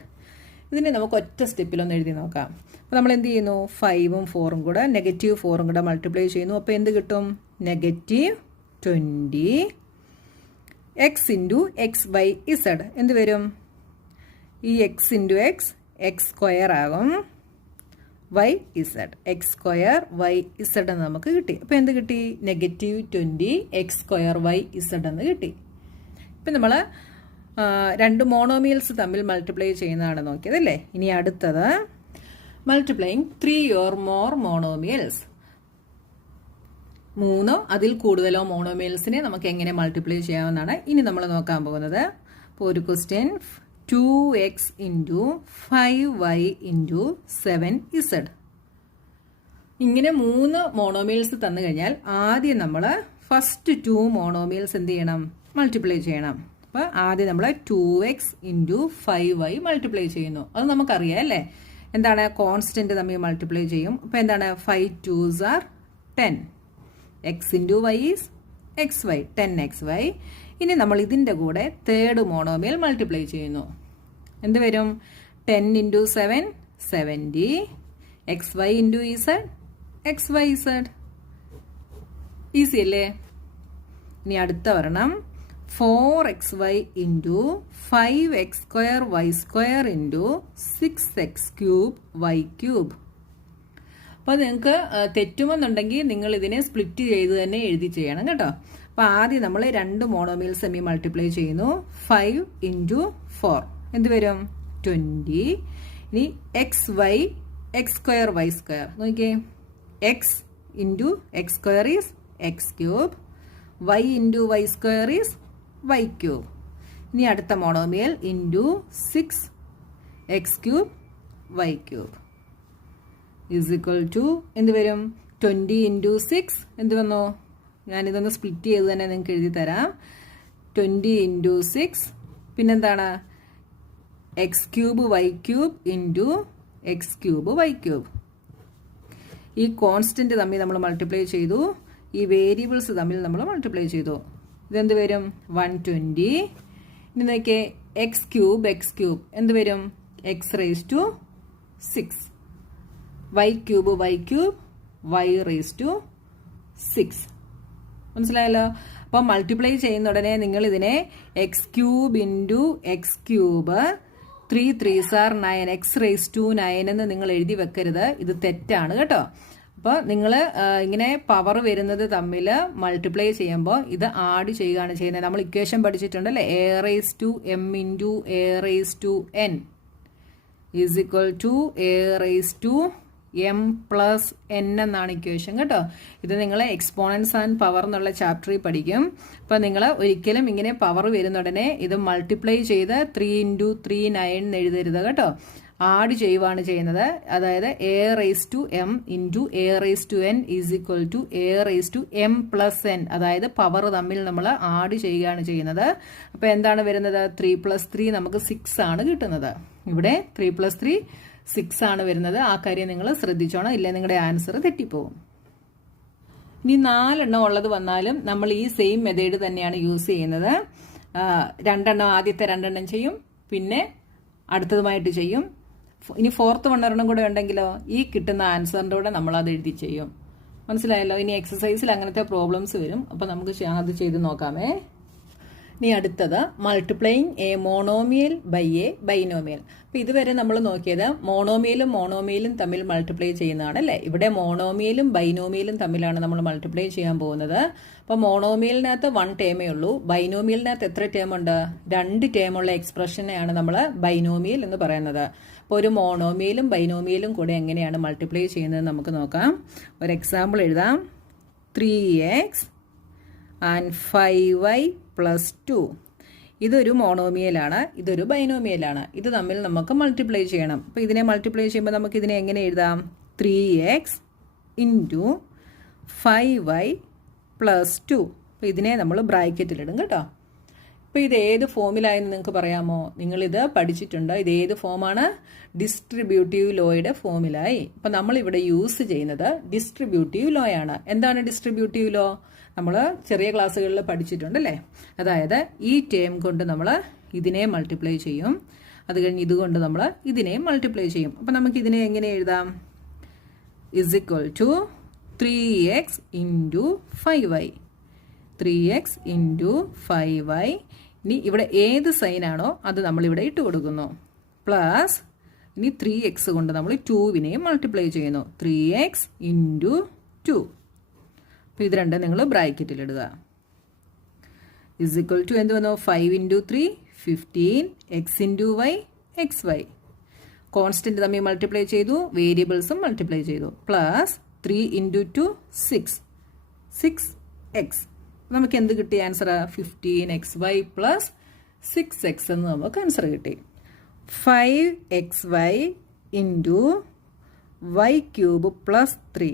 ഇതിനെ നമുക്ക് ഒറ്റ സ്റ്റെപ്പിലൊന്ന് എഴുതി നോക്കാം. അപ്പോൾ നമ്മൾ എന്ത് ചെയ്യുന്നു? 5ഉം 4ഉം കൂടെ -4ഉം കൂടെ മൾട്ടിപ്ലൈ ചെയ്യുന്നു. അപ്പോൾ എന്ത് കിട്ടും? -20 x × xyz. എന്ത് വരും? ഈ x × x x² ആകും. yz x²yz എന്ന് നമുക്ക് കിട്ടി. അപ്പോൾ എന്ത് കിട്ടി? -20 x²yz എന്ന് കിട്ടി. ഇപ്പം നമ്മൾ രണ്ട് മോണോമിയൽസ് തമ്മിൽ മൾട്ടിപ്ലൈ ചെയ്യുന്നതാണ് നോക്കിയതല്ലേ. ഇനി അടുത്തത് മൾട്ടിപ്ലൈയിങ് 3 or more മോണോമിയൽസ്. 3 അതിൽ കൂടുതലോ മോണോമിയൽസിനെ നമുക്ക് എങ്ങനെ മൾട്ടിപ്ലൈ ചെയ്യാമെന്നാണ് ഇനി നമ്മൾ നോക്കാൻ പോകുന്നത്. അപ്പോൾ ഒരു ക്വസ്റ്റ്യൻ 2x × 5y × 7z. ഇങ്ങനെ 3 മോണോമിയൽസ് തന്നു കഴിഞ്ഞാൽ ആദ്യം നമ്മൾ ഫസ്റ്റ് 2 മോണോമിയൽസ് എന്ത് ചെയ്യണം? മൾട്ടിപ്ലൈ ചെയ്യണം. അപ്പോൾ ആദ്യം നമ്മൾ 2x × 5y മൾട്ടിപ്ലൈ ചെയ്യുന്നു. അത് നമുക്കറിയാം അല്ലേ? എന്താണ്? കോൺസ്റ്റൻറ്റ് തമ്മിൽ മൾട്ടിപ്ലൈ ചെയ്യും. അപ്പോൾ എന്താണ്? 5 2s are 10. x × y is xy 10xy. ഇനി നമ്മൾ ഇതിൻ്റെ കൂടെ തേർഡ് മോണോമിയൽ മൾട്ടിപ്ലൈ ചെയ്യുന്നു. എന്ത് വരും? 10 × 7 70. xy × z xyz. ഈസി അല്ലേ? ഇനി അടുത്ത ഒരെണ്ണം 4xy × 5x²y² × 6x³ അപ്പോൾ നിങ്ങൾക്ക് തെറ്റുമെന്നുണ്ടെങ്കിൽ നിങ്ങൾ ഇതിനെ സ്പ്ലിറ്റ് ചെയ്ത് തന്നെ എഴുതി ചെയ്യണം കേട്ടോ. അപ്പോൾ ആദ്യം നമ്മൾ രണ്ട് മോണോമിയൽസ് തമ്മിൽ മൾട്ടിപ്ലൈ ചെയ്യുന്നു. 5 × 4 എന്ത് വരും? 20. ഇനി xy x²y² നോക്കിയേ. x × x² is x³. y × y² is y³. ഇനി അടുത്ത monomial × 6x³ y³ is equal to എന്ത് വരും? 20 × 6 എന്ത് വന്നു? ഞാനിതൊന്ന് സ്പ്ലിറ്റ് ചെയ്ത് തന്നെ നിങ്ങൾക്ക് എഴുതി തരാം. 20 × 6 പിന്നെന്താണ്? x³ y³ × x³ y³. ഈ കോൺസ്റ്റൻറ്റ് തമ്മിൽ നമ്മൾ മൾട്ടിപ്ലൈ ചെയ്തു, ഈ വേരിയബിൾസ് തമ്മിൽ നമ്മൾ മൾട്ടിപ്ലൈ ചെയ്തു. ഇതെന്ത് വരും? 120. ഇനി നോക്കിയേ x³ എന്ത് വരും? x⁻6. y³ y6 മനസ്സിലായല്ലോ. അപ്പോൾ മൾട്ടിപ്ലൈ ചെയ്യുന്ന ഉടനെ നിങ്ങൾ ഇതിനെ x³ × x³ 3 3s are 9 x⁻9 എന്ന് നിങ്ങൾ എഴുതി വെക്കരുത്. ഇത് തെറ്റാണ് കേട്ടോ. അപ്പോൾ നിങ്ങൾ ഇങ്ങനെ പവർ വരുന്നത് തമ്മിൽ മൾട്ടിപ്ലൈ ചെയ്യുമ്പോൾ ഇത് ആഡ് ചെയ്യുകയാണ് ചെയ്യുന്നത്. നമ്മൾ ഇക്വേഷൻ പഠിച്ചിട്ടുണ്ടല്ലേ, a⁻m × a⁻n is equal to a⁻m + n എന്നാണ് ഇക്വേഷൻ കേട്ടോ. ഇത് നിങ്ങൾ എക്സ്പോണൻസ് ആൻഡ് പവർ എന്നുള്ള ചാപ്റ്ററിൽ പഠിക്കും. അപ്പോൾ നിങ്ങൾ ഒരിക്കലും ഇങ്ങനെ പവർ വരുന്ന ഉടനെ ഇത് മൾട്ടിപ്ലൈ ചെയ്ത് 3 × 3 9 എന്ന് എഴുതരുത് കേട്ടോ. ആഡ് ചെയ്യുവാണ് ചെയ്യുന്നത്. അതായത് a raised to m into a raised to n is equal to a raised to m plus n. അതായത് പവർ തമ്മിൽ നമ്മൾ ആഡ് ചെയ്യുകയാണ് ചെയ്യുന്നത്. അപ്പോൾ എന്താണ് വരുന്നത്? 3 + 3 നമുക്ക് 6 ആണ് കിട്ടുന്നത്. ഇവിടെ 3 + 3 6 ആണ് വരുന്നത്. ആ കാര്യം നിങ്ങൾ ശ്രദ്ധിച്ചോണം, ഇല്ലേ നിങ്ങളുടെ ആൻസർ തെറ്റിപ്പോകും. ഇനി 4 എണ്ണം ഉള്ളത് വന്നാലും നമ്മൾ ഈ സെയിം മെത്തേഡ് തന്നെയാണ് യൂസ് ചെയ്യുന്നത്. 2 എണ്ണം ആദ്യത്തെ 2 എണ്ണം ചെയ്യും, പിന്നെ അടുത്തതുമായിട്ട് ചെയ്യും. ഇനി 4th ഒരെണ്ണം കൂടെ ഉണ്ടെങ്കിലോ ഈ കിട്ടുന്ന ആൻസറിൻ്റെ കൂടെ നമ്മൾ അത് എഴുതി ചെയ്യും. മനസ്സിലായല്ലോ? ഇനി എക്സസൈസിൽ അങ്ങനത്തെ പ്രോബ്ലംസ് വരും. അപ്പോൾ നമുക്ക് അത് ചെയ്ത് നോക്കാമേ. ഇനി അടുത്തത് multiplying a monomial by a binomial. അപ്പോൾ ഇതുവരെ നമ്മൾ നോക്കിയത് മോണോമിയലും തമ്മിൽ മൾട്ടിപ്ലൈ ചെയ്യുന്നതാണ് അല്ലേ. ഇവിടെ മോണോമിയലും ബൈനോമിയലും തമ്മിലാണ് നമ്മൾ മൾട്ടിപ്ലൈ ചെയ്യാൻ പോകുന്നത്. അപ്പോൾ മോണോമിയലിനകത്ത് 1 ടേമേ ഉള്ളൂ. ബൈനോമിയലിനകത്ത് എത്ര ടേം ഉണ്ട്? 2 ടേമുള്ള എക്സ്പ്രഷനെയാണ് നമ്മൾ ബൈനോമിയൽ എന്ന് പറയുന്നത്. അപ്പോൾ ഒരു മോണോമിയലും ബൈനോമിയലും കൂടെ എങ്ങനെയാണ് മൾട്ടിപ്ലൈ ചെയ്യുന്നത് നമുക്ക് നോക്കാം. ഒരു എക്സാമ്പിൾ എഴുതാം. 3x and 5y + 2. ഇതൊരു മോണോമിയലാണ്, ഇതൊരു ബൈനോമിയലാണ്. ഇത് തമ്മിൽ നമുക്ക് മൾട്ടിപ്ലൈ ചെയ്യണം. അപ്പോൾ ഇതിനെ മൾട്ടിപ്ലൈ ചെയ്യുമ്പോൾ നമുക്ക് ഇതിനെ എങ്ങനെ എഴുതാം? 3x × 5y + 2. അപ്പോൾ ഇതിനെ നമ്മൾ ബ്രാക്കറ്റിലിടും കേട്ടോ. ഇപ്പോൾ ഇത് ഏത് ഫോമിലായെന്ന് നിങ്ങൾക്ക് പറയാമോ? നിങ്ങളിത് പഠിച്ചിട്ടുണ്ട്. ഇത് ഏത് ഫോമാണ്? ഡിസ്ട്രിബ്യൂട്ടീവ് ലോയുടെ ഫോമിലായി. അപ്പോൾ നമ്മളിവിടെ യൂസ് ചെയ്യുന്നത് ഡിസ്ട്രിബ്യൂട്ടീവ് ലോ ആണ്. എന്താണ് ഡിസ്ട്രിബ്യൂട്ടീവ് ലോ? നമ്മൾ ചെറിയ ക്ലാസ്സുകളിൽ പഠിച്ചിട്ടുണ്ടല്ലേ. അതായത് ഈ ടേം കൊണ്ട് നമ്മൾ ഇതിനെ മൾട്ടിപ്ലൈ ചെയ്യും, അത് കഴിഞ്ഞ് ഇതുകൊണ്ട് നമ്മൾ ഇതിനെ മൾട്ടിപ്ലൈ ചെയ്യും. അപ്പം നമുക്ക് ഇതിനെ എങ്ങനെ എഴുതാം? = 3x × 5y. 3x × 5y. ഇനി ഇവിടെ ഏത് സൈനാണോ അത് നമ്മളിവിടെ ഇട്ട് കൊടുക്കുന്നു. പ്ലസ് ഇനി 3x കൊണ്ട് നമ്മൾ 2വിനെയും മൾട്ടിപ്ലൈ ചെയ്യുന്നു. 3x × 2. അപ്പോൾ ഇത് രണ്ടും നിങ്ങൾ ബ്രാക്കറ്റിലിടുക. = എന്ത് വന്നു? 5 × 3 15 x × y xy. കോൺസ്റ്റന്റ് തമ്മിൽ മൾട്ടിപ്ലൈ ചെയ്തു, വേരിയബിൾസും മൾട്ടിപ്ലൈ ചെയ്തു. Plus 3 × 2 6x. നമുക്ക് എന്ത് കിട്ടി ആൻസർ? 15xy + 6x എന്ന് നമുക്ക് ആൻസർ കിട്ടി. 5xy × y³ + 3.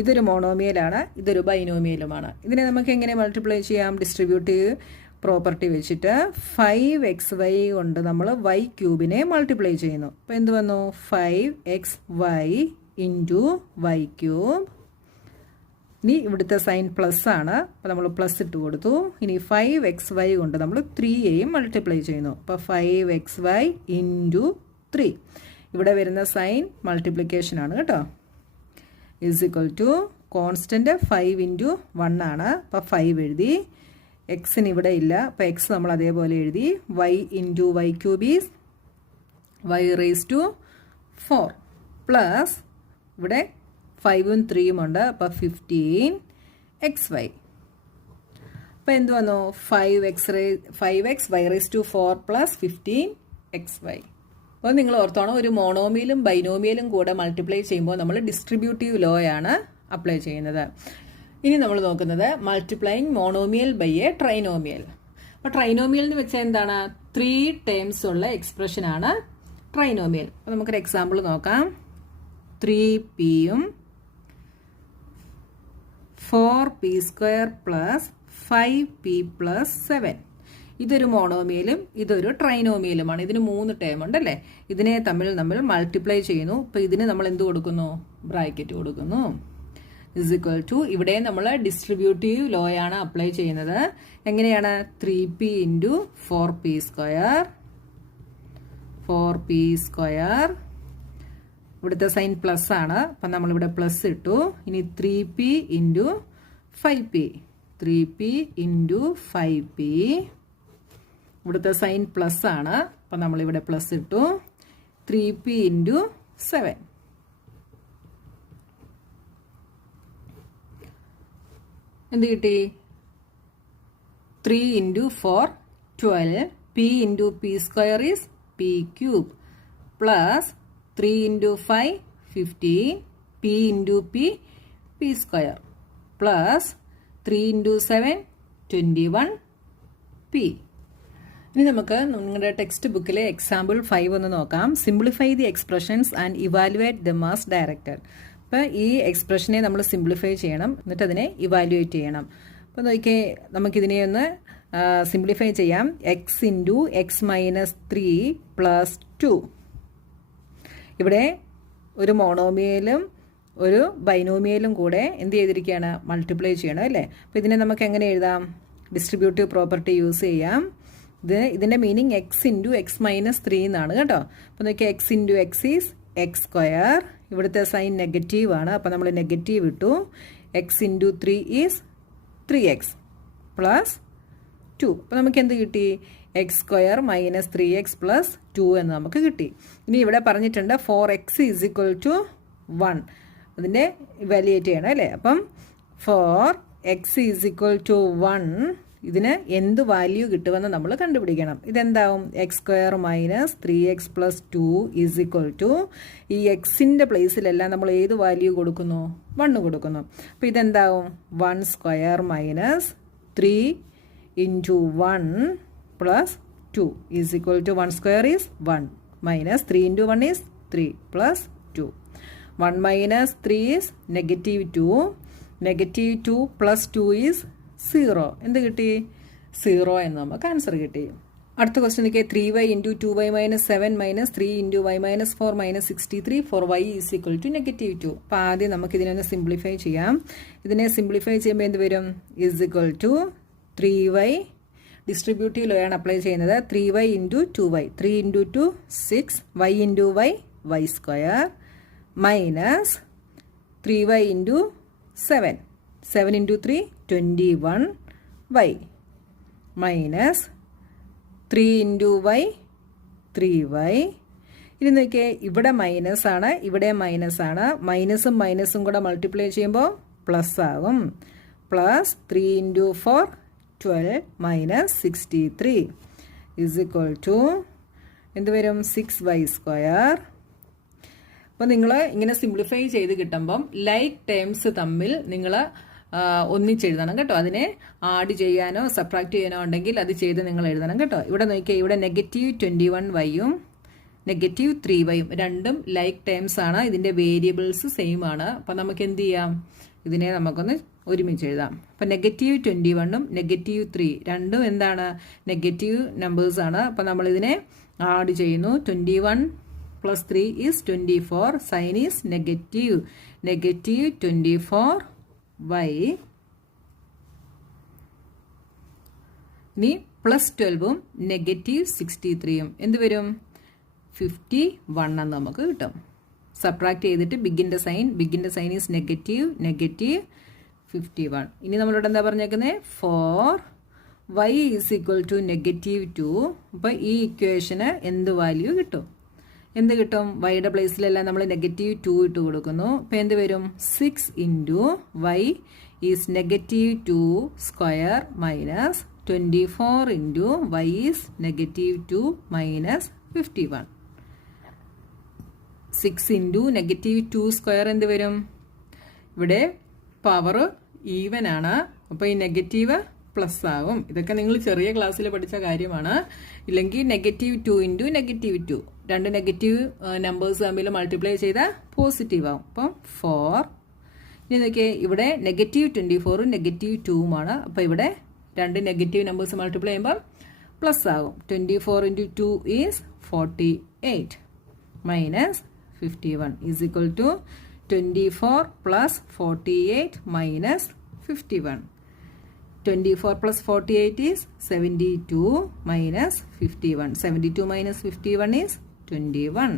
ഇതൊരു മോണോമിയലാണ്, ഇതൊരു ബൈനോമിയലുമാണ്. ഇതിനെ നമുക്ക് എങ്ങനെ മൾട്ടിപ്ലൈ ചെയ്യാം? ഡിസ്ട്രിബ്യൂട്ടീവ് പ്രോപ്പർട്ടി വെച്ചിട്ട് 5xy കൊണ്ട് നമ്മൾ y³ മൾട്ടിപ്ലൈ ചെയ്യുന്നു. അപ്പോൾ എന്ത് വന്നു? 5xy × y³. ഇനി ഇവിടുത്തെ സൈൻ പ്ലസ് ആണ്, അപ്പോൾ നമ്മൾ പ്ലസ് ഇട്ട് കൊടുത്തു. ഇനി 5xy കൊണ്ട് നമ്മൾ 3യെയും മൾട്ടിപ്ലൈ ചെയ്യുന്നു. അപ്പോൾ 5xy × 3. ഇവിടെ വരുന്ന സൈൻ മൾട്ടിപ്ലിക്കേഷൻ ആണ് കേട്ടോ. = കോൺസ്റ്റന്റ് 5 × 1 ആണ്. അപ്പോൾ 5 എഴുതി. എക്സിന് ഇവിടെ ഇല്ല, അപ്പോൾ എക്സ് നമ്മൾ അതേപോലെ എഴുതി. y × y³ is y⁴. Plus ഇവിടെ 5ഉം 3ഉം ഉണ്ട്, അപ്പോൾ 15xy. അപ്പോൾ എന്ത് വന്നു? 5x y⁴ + 15xy. അപ്പോൾ നിങ്ങൾ ഓർത്തോണം, ഒരു മോണോമിയലും ബൈനോമിയലും കൂടെ മൾട്ടിപ്ലൈ ചെയ്യുമ്പോൾ നമ്മൾ ഡിസ്ട്രിബ്യൂട്ടീവ് ലോ ആണ് അപ്ലൈ ചെയ്യുന്നത്. ഇനി നമ്മൾ നോക്കുന്നത് multiplying monomial by a trinomial. അപ്പോൾ ട്രൈനോമിയൽ എന്ന് വെച്ചാൽ എന്താണ്? 3 ടേംസ് ഉള്ള എക്സ്പ്രഷൻ ആണ് ട്രൈനോമിയൽ. അപ്പോൾ നമുക്കൊരു എക്സാമ്പിൾ നോക്കാം. 3pയും 4p² + 5p + 7. ഇതൊരു മോണോമിയലും ഇതൊരു ട്രൈനോമിയലുമാണ്. ഇതിന് 3 ടേം ഉണ്ടല്ലേ. ഇതിനെ തമ്മിൽ നമ്മൾ മൾട്ടിപ്ലൈ ചെയ്യുന്നു. അപ്പോൾ ഇതിന് നമ്മൾ എന്ത് കൊടുക്കുന്നു? ബ്രാക്കറ്റ് കൊടുക്കുന്നു. = ഇവിടെ നമ്മൾ ഡിസ്ട്രിബ്യൂട്ടീവ് ലോ ആണ് അപ്ലൈ ചെയ്യുന്നത്. എങ്ങനെയാണ്? 3p × 4p². ഇവിടുത്തെ സൈൻ പ്ലസ് ആണ്, അപ്പം നമ്മളിവിടെ പ്ലസ് ഇട്ടു. ഇനി 3p × 5p. 3p × 5p. ഇവിടുത്തെ സൈൻ പ്ലസ് ആണ്, അപ്പം നമ്മളിവിടെ പ്ലസ് ഇട്ടു. 3p × 7. എന്ത് കിട്ടി? 3 × 4 12. p × p² is p³ plus 3 × 5 15. p × p² plus 3 × 7 21p. ഇനി നമുക്ക് നിങ്ങളുടെ ടെക്സ്റ്റ് ബുക്കിലെ എക്സാമ്പിൾ 5 ഒന്ന് നോക്കാം. Simplify the expressions and evaluate the mass directed. അപ്പോൾ ഈ എക്സ്പ്രഷനെ നമ്മൾ സിംപ്ലിഫൈ ചെയ്യണം, എന്നിട്ട് അതിനെ ഇവാലുവേറ്റ് ചെയ്യണം. അപ്പോൾ നോക്കിയേ, നമുക്കിതിനെ ഒന്ന് സിംപ്ലിഫൈ ചെയ്യാം. X into X minus 3 plus 2. ഇവിടെ ഒരു മോണോമിയലും ഒരു ബൈനോമിയലും കൂടെ എന്ത് ചെയ്തിരിക്കുകയാണ്, മൾട്ടിപ്ലൈ ചെയ്യണം അല്ലേ. അപ്പോൾ ഇതിനെ നമുക്ക് എങ്ങനെ എഴുതാം, ഡിസ്ട്രിബ്യൂട്ടീവ് പ്രോപ്പർട്ടി യൂസ് ചെയ്യാം. ഇതിൻ്റെ meaning X into X minus 3 എന്നാണ് കേട്ടോ. അപ്പോൾ നോക്കിയാൽ X into X is X square. ഇവിടുത്തെ സൈൻ നെഗറ്റീവ് ആണ്, അപ്പോൾ നമ്മൾ നെഗറ്റീവ് ഇട്ടു. X into 3 is 3x plus 2. അപ്പോൾ നമുക്ക് എന്ത് കിട്ടി, X square minus 3x plus 2 എന്ന് നമുക്ക് കിട്ടി. ഇനി ഇവിടെ പറഞ്ഞിട്ടുണ്ട് 4x ഈസ് ഈക്വൽ ടു 1. അതിൻ്റെ ഇവാലുവേറ്റ് ചെയ്യണം അല്ലേ. അപ്പം 4x ഈസ് ഈക്വൽ ടു 1, ഇതിന് എന്ത് വാല്യൂ കിട്ടുമെന്ന് നമ്മൾ കണ്ടുപിടിക്കണം. ഇതെന്താവും, x square minus 3x plus 2 is equal to, ഈ എക്സിൻ്റെ പ്ലേസിലെല്ലാം നമ്മൾ ഏത് വാല്യൂ കൊടുക്കുന്നു, 1 കൊടുക്കുന്നു. അപ്പോൾ ഇതെന്താവും, 1 square minus 3 into 1 plus 2 is equal to 1 square is 1 minus 3 into 1 is 3 plus 2. 1 minus 3 is negative 2. Negative 2 plus 2 is 0. എന്ത് കിട്ടി, 0 എന്ന് നമുക്ക് ആൻസർ കിട്ടി. അടുത്ത ക്വസ്റ്റ്യൻ നോക്കിയാൽ 3y into 2y minus 7 minus 3 into y minus 4 minus 63 four y is equal to negative 2. അപ്പോൾ ആദ്യം നമുക്ക് ഇതിനൊന്ന് സിംപ്ലിഫൈ ചെയ്യാം. ഇതിനെ സിംപ്ലിഫൈ ചെയ്യുമ്പോൾ എന്ത് വരും, is equal to 3y, distributive law ആണ് അപ്ലൈ ചെയ്യുന്നത്. 3y into 2y, 3 into 2 6, y into y square minus 3y into 7, 7 into 3 21y minus 3 into y 3y. ഇനി നോക്കിയേ, ഇവിടെ മൈനസ് ആണ്, ഇവിടെ മൈനസ് ആണ്. മൈനസും മൈനസും കൂടെ മൾട്ടിപ്ലൈ ചെയ്യുമ്പോൾ പ്ലസ് ആകും. Plus 3 into 4 12 minus 63 is equal to എന്ത് വരും, 6y സ്ക്വയർ. അപ്പോൾ നിങ്ങൾ ഇങ്ങനെ സിംപ്ലിഫൈ ചെയ്ത് കിട്ടുമ്പം ലൈക്ക് ടേംസ് തമ്മിൽ നിങ്ങൾ ഒന്നിച്ചെഴുതണം കേട്ടോ. അതിനെ ആഡ് ചെയ്യാനോ സബ്ട്രാക്ട് ചെയ്യാനോ ഉണ്ടെങ്കിൽ അത് ചെയ്ത് നിങ്ങൾ എഴുതണം കേട്ടോ. ഇവിടെ നോക്കിയാൽ ഇവിടെ നെഗറ്റീവ് 21y നെഗറ്റീവ് 3y രണ്ടും ലൈക്ക് ടേംസ് ആണ്. ഇതിൻ്റെ വേരിയബിൾസ് സെയിം ആണ്. അപ്പോൾ നമുക്ക് എന്ത് ചെയ്യാം, ഇതിനെ നമുക്കൊന്ന് ഒരുമിച്ച് എഴുതാം. അപ്പോൾ നെഗറ്റീവ് 21 നെഗറ്റീവ് 3 രണ്ടും എന്താണ്, നെഗറ്റീവ് നമ്പേഴ്സാണ്. അപ്പോൾ നമ്മളിതിനെ ആഡ് ചെയ്യുന്നു. 21 plus 3 is 24, sign is negative, negative 24y. ഇനി പ്ലസ് 12 നെഗറ്റീവ് 63 എന്ത് വരും, 51 എന്ന് നമുക്ക് കിട്ടും. സബ്ട്രാക്ട് ചെയ്തിട്ട് ബിഗിൻ്റെ സൈൻ ഈസ് നെഗറ്റീവ്, നെഗറ്റീവ് 51. ഇനി നമ്മളിവിടെ എന്താ പറഞ്ഞേക്കുന്നത്, 4y is equal to negative 2. അപ്പോൾ ഈ ഇക്വേഷന് എന്ത് വാല്യൂ കിട്ടും, എന്ത് കിട്ടും, വൈയുടെ പ്ലേസിലെല്ലാം നമ്മൾ നെഗറ്റീവ് 2 ഇട്ട് കൊടുക്കുന്നു. അപ്പോൾ എന്ത് വരും, 6 into y is negative 2 square minus 24 into y is negative 2 minus 51. 6 into negative 2 square എന്ത് വരും, ഇവിടെ പവർ ഈവൻ ആണ്. അപ്പോൾ ഈ നെഗറ്റീവ് പ്ലസ് ആകും. ഇതൊക്കെ നിങ്ങൾ ചെറിയ ക്ലാസ്സിൽ പഠിച്ച കാര്യമാണ്. ഇല്ലെങ്കിൽ നെഗറ്റീവ് 2 ഇൻറ്റു നെഗറ്റീവ് 2 രണ്ട് നെഗറ്റീവ് നമ്പേഴ്സ് തമ്മിൽ മൾട്ടിപ്ലൈ ചെയ്താൽ പോസിറ്റീവ് ആകും. അപ്പം 4. ഇനി നോക്കിയാൽ ഇവിടെ നെഗറ്റീവ് 24 നെഗറ്റീവ് 2 അപ്പോൾ ഇവിടെ രണ്ട് നെഗറ്റീവ് നമ്പേഴ്സ് മൾട്ടിപ്ലൈ ചെയ്യുമ്പോൾ പ്ലസ് ആകും. 24 into 2 is 48 minus 51 is equal to 24 plus 48 minus 51. 24 plus 48 is 72 minus 51. 72 minus 51 is 21.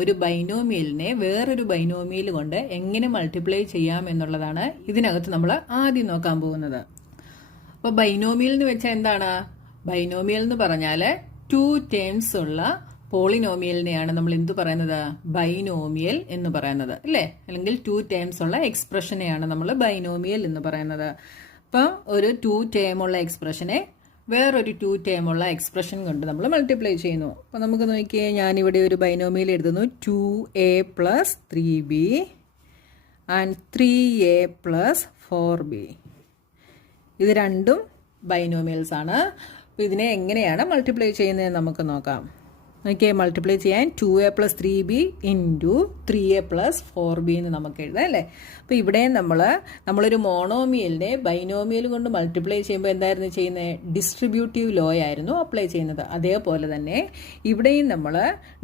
ഒരു ബൈനോമിയലിനെ വേറൊരു ബൈനോമിയൽ കൊണ്ട് എങ്ങനെ മൾട്ടിപ്ലൈ ചെയ്യാം എന്നുള്ളതാണ് ഇതിനകത്ത് നമ്മൾ ആദ്യം നോക്കാൻ പോകുന്നത്. അപ്പോൾ ബൈനോമിയൽ എന്ന് വെച്ചാൽ എന്താണ്, ബൈനോമിയൽ എന്ന് പറഞ്ഞാൽ 2 ടേംസ് ഉള്ള പോളിനോമിയലിനെയാണ് നമ്മൾ എന്ത് പറയുന്നത്, ബൈനോമിയൽ എന്ന് പറയുന്നത് അല്ലേ. അല്ലെങ്കിൽ 2 ടേംസ് ഉള്ള എക്സ്പ്രഷനെയാണ് നമ്മൾ ബൈനോമിയൽ എന്ന് പറയുന്നത്. അപ്പം ഒരു 2 ടേമുള്ള എക്സ്പ്രഷനെ വേറൊരു 2 ടേമുള്ള എക്സ്പ്രഷൻ കൊണ്ട് നമ്മൾ മൾട്ടിപ്ലൈ ചെയ്യുന്നു. അപ്പോൾ നമുക്ക് നോക്കിയാൽ ഞാനിവിടെ ഒരു ബൈനോമിയൽ എഴുതുന്നു. 2a plus 3b and 3a plus 4b. ഇത് രണ്ടും ബൈനോമിയൽസ് ആണ്. അപ്പോൾ ഇതിനെ എങ്ങനെയാണ് മൾട്ടിപ്ലൈ ചെയ്യുന്നതെന്ന് നമുക്ക് നോക്കാം. ഓക്കെ, മൾട്ടിപ്ലൈ ചെയ്യാൻ 2a + 3b into 3a + 4b എന്ന് നമുക്ക് എഴുതാം അല്ലേ. അപ്പോൾ ഇവിടെ നമ്മളൊരു മോണോമിയലിനെ ബൈനോമിയൽ കൊണ്ട് മൾട്ടിപ്ലൈ ചെയ്യുമ്പോൾ എന്തായിരുന്നു ചെയ്യുന്നത്? ഡിസ്ട്രിബ്യൂട്ടീവ് ലോ ആയിരുന്നു അപ്ലൈ ചെയ്യുന്നത്. അതേപോലെ തന്നെ ഇവിടെയും നമ്മൾ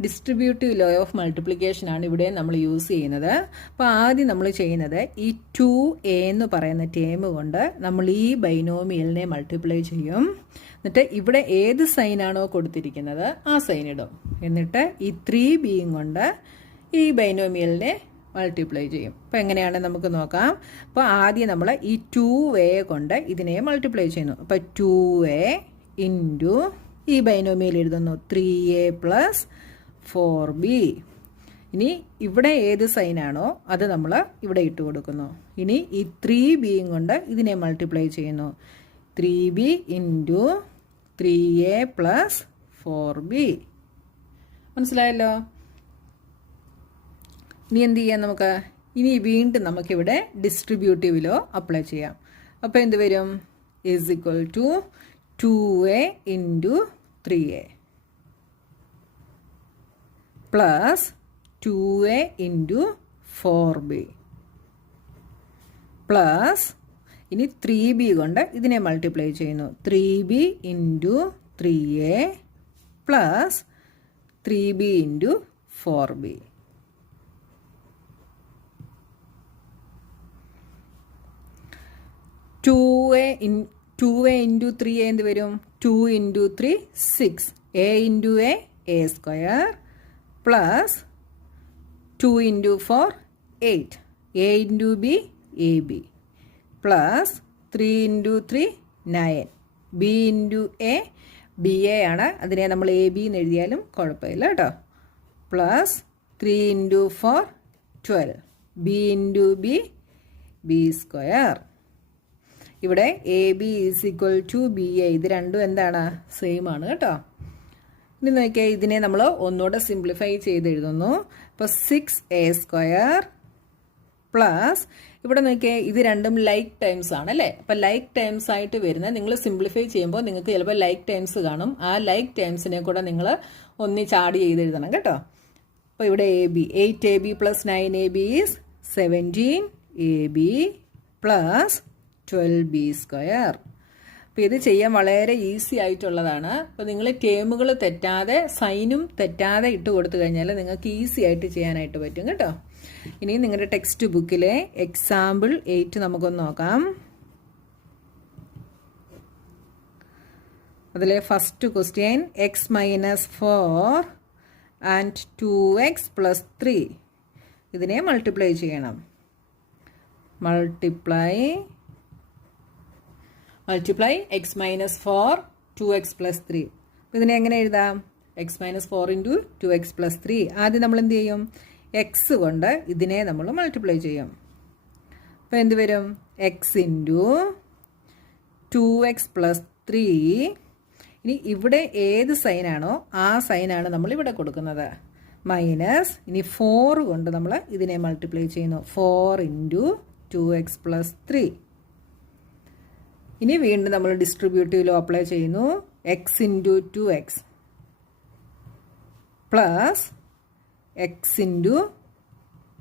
ഡിസ്ട്രിബ്യൂട്ടീവ് ലോ ഓഫ് മൾട്ടിപ്ലിക്കേഷൻ ആണ് ഇവിടെയും നമ്മൾ യൂസ് ചെയ്യുന്നത്. അപ്പോൾ ആദ്യം നമ്മൾ ചെയ്യുന്നത് ഈ 2a എന്ന് പറയുന്ന ടേം കൊണ്ട് നമ്മൾ ഈ ബൈനോമിയലിനെ മൾട്ടിപ്ലൈ ചെയ്യും. എന്നിട്ട് ഇവിടെ ഏത് സൈനാണോ കൊടുത്തിരിക്കുന്നത് ആ സൈൻ ഇടും. എന്നിട്ട് ഈ 3b കൊണ്ട് ഈ ബൈനോമിയലിനെ മൾട്ടിപ്ലൈ ചെയ്യും. അപ്പോൾ എങ്ങനെയാണ് നമുക്ക് നോക്കാം. അപ്പോൾ ആദ്യം നമ്മൾ ഈ 2a കൊണ്ട് ഇതിനെ മൾട്ടിപ്ലൈ ചെയ്യുന്നു. അപ്പോൾ 2a ഇൻറ്റു ഈ ബൈനോമിയൽ എഴുതുന്നു 3a + 4b. ഇനി ഇവിടെ ഏത് സൈനാണോ അത് നമ്മൾ ഇവിടെ ഇട്ട് കൊടുക്കുന്നു. ഇനി ഈ 3b കൊണ്ട് ഇതിനെ മൾട്ടിപ്ലൈ ചെയ്യുന്നു. 3b into 3a + 4b. മനസ്സിലായല്ലോ. ഇനി എന്ത് ചെയ്യാം നമുക്ക്? ഇനി വീണ്ടും നമുക്കിവിടെ ഡിസ്ട്രിബ്യൂട്ടീവ് ലോ അപ്ലൈ ചെയ്യാം. അപ്പോൾ എന്ത് വരും? Is equal to 2a into 3a plus 2a into 4b plus ഇനി 3b കൊണ്ട് ഇതിനെ മൾട്ടിപ്ലൈ ചെയ്യുന്നു. 3b into 3a plus 3b into 4b. Two A into 3a എന്ത് വരും? 2 into 3 6. a into a square plus 2 into 4 8. a into b ab പ്ലസ് 3 into 3 9. b into a B A ആണ്, അതിനെ നമ്മൾ എ ബി എന്ന് എഴുതിയാലും കുഴപ്പമില്ല കേട്ടോ. Plus 3 into 4 12. b into b B square. ഇവിടെ A B is equal to B A. ഇത് രണ്ടും എന്താണ്? സെയിം ആണ് കേട്ടോ. ഇനി നോക്കിയാൽ ഇതിനെ നമ്മൾ ഒന്നുകൂടെ സിംപ്ലിഫൈ ചെയ്ത് എഴുതുന്നു. അപ്പോൾ 6a സ്ക്വയർ പ്ലസ് ഇവിടെ നോക്കിയാൽ ഇത് രണ്ടും ലൈക്ക് ടൈംസ് ആണ് അല്ലേ. അപ്പം ലൈക്ക് ടൈംസ് ആയിട്ട് വരുന്നത് നിങ്ങൾ സിംപ്ലിഫൈ ചെയ്യുമ്പോൾ നിങ്ങൾക്ക് ചിലപ്പോൾ ലൈക്ക് ടൈംസ് കാണും. ആ ലൈക്ക് ടൈംസിനെ കൂടെ നിങ്ങൾ ഒന്നിച്ച് ആഡ് ചെയ്ത് എഴുതണം കേട്ടോ. അപ്പോൾ ഇവിടെ A B 8ab + 9ab is 17ab plus 12b square. അപ്പോൾ ഇത് ചെയ്യാൻ വളരെ ഈസി ആയിട്ടുള്ളതാണ്. അപ്പോൾ നിങ്ങൾ ടേമുകൾ തെറ്റാതെ സൈനും തെറ്റാതെ ഇട്ട് കൊടുത്തു കഴിഞ്ഞാൽ നിങ്ങൾക്ക് ഈസി ആയിട്ട് ചെയ്യാനായിട്ട് പറ്റും കേട്ടോ. ഇനി നിങ്ങളുടെ ടെക്സ്റ്റ് ബുക്കിലെ എക്സാമ്പിൾ 8 നമുക്കൊന്ന് നോക്കാം. അതിലെ first question x - 4 and 2x + 3. ഇതിനെ മൾട്ടിപ്ലൈ ചെയ്യണം. Multiply x - 4 2x + 3. ഇതിനെ എങ്ങനെ എഴുതാം? x - 4 into 2x + 3. ആദ്യം നമ്മൾ എന്ത് ചെയ്യും? എക്സ് കൊണ്ട് ഇതിനെ നമ്മൾ മൾട്ടിപ്ലൈ ചെയ്യും. അപ്പോൾ എന്ത് വരും? X into 2x + 3. ഇനി ഇവിടെ ഏത് സൈനാണോ ആ സൈനാണ് നമ്മൾ ഇവിടെ കൊടുക്കുന്നത്. മൈനസ് ഇനി 4 കൊണ്ട് നമ്മൾ ഇതിനെ മൾട്ടിപ്ലൈ ചെയ്യുന്നു. 4 ഇൻറ്റു 2x + 3. ഇനി വീണ്ടും നമ്മൾ ഡിസ്ട്രിബ്യൂട്ടീവ് ലോ അപ്ലൈ ചെയ്യുന്നു. X into 2x plus x into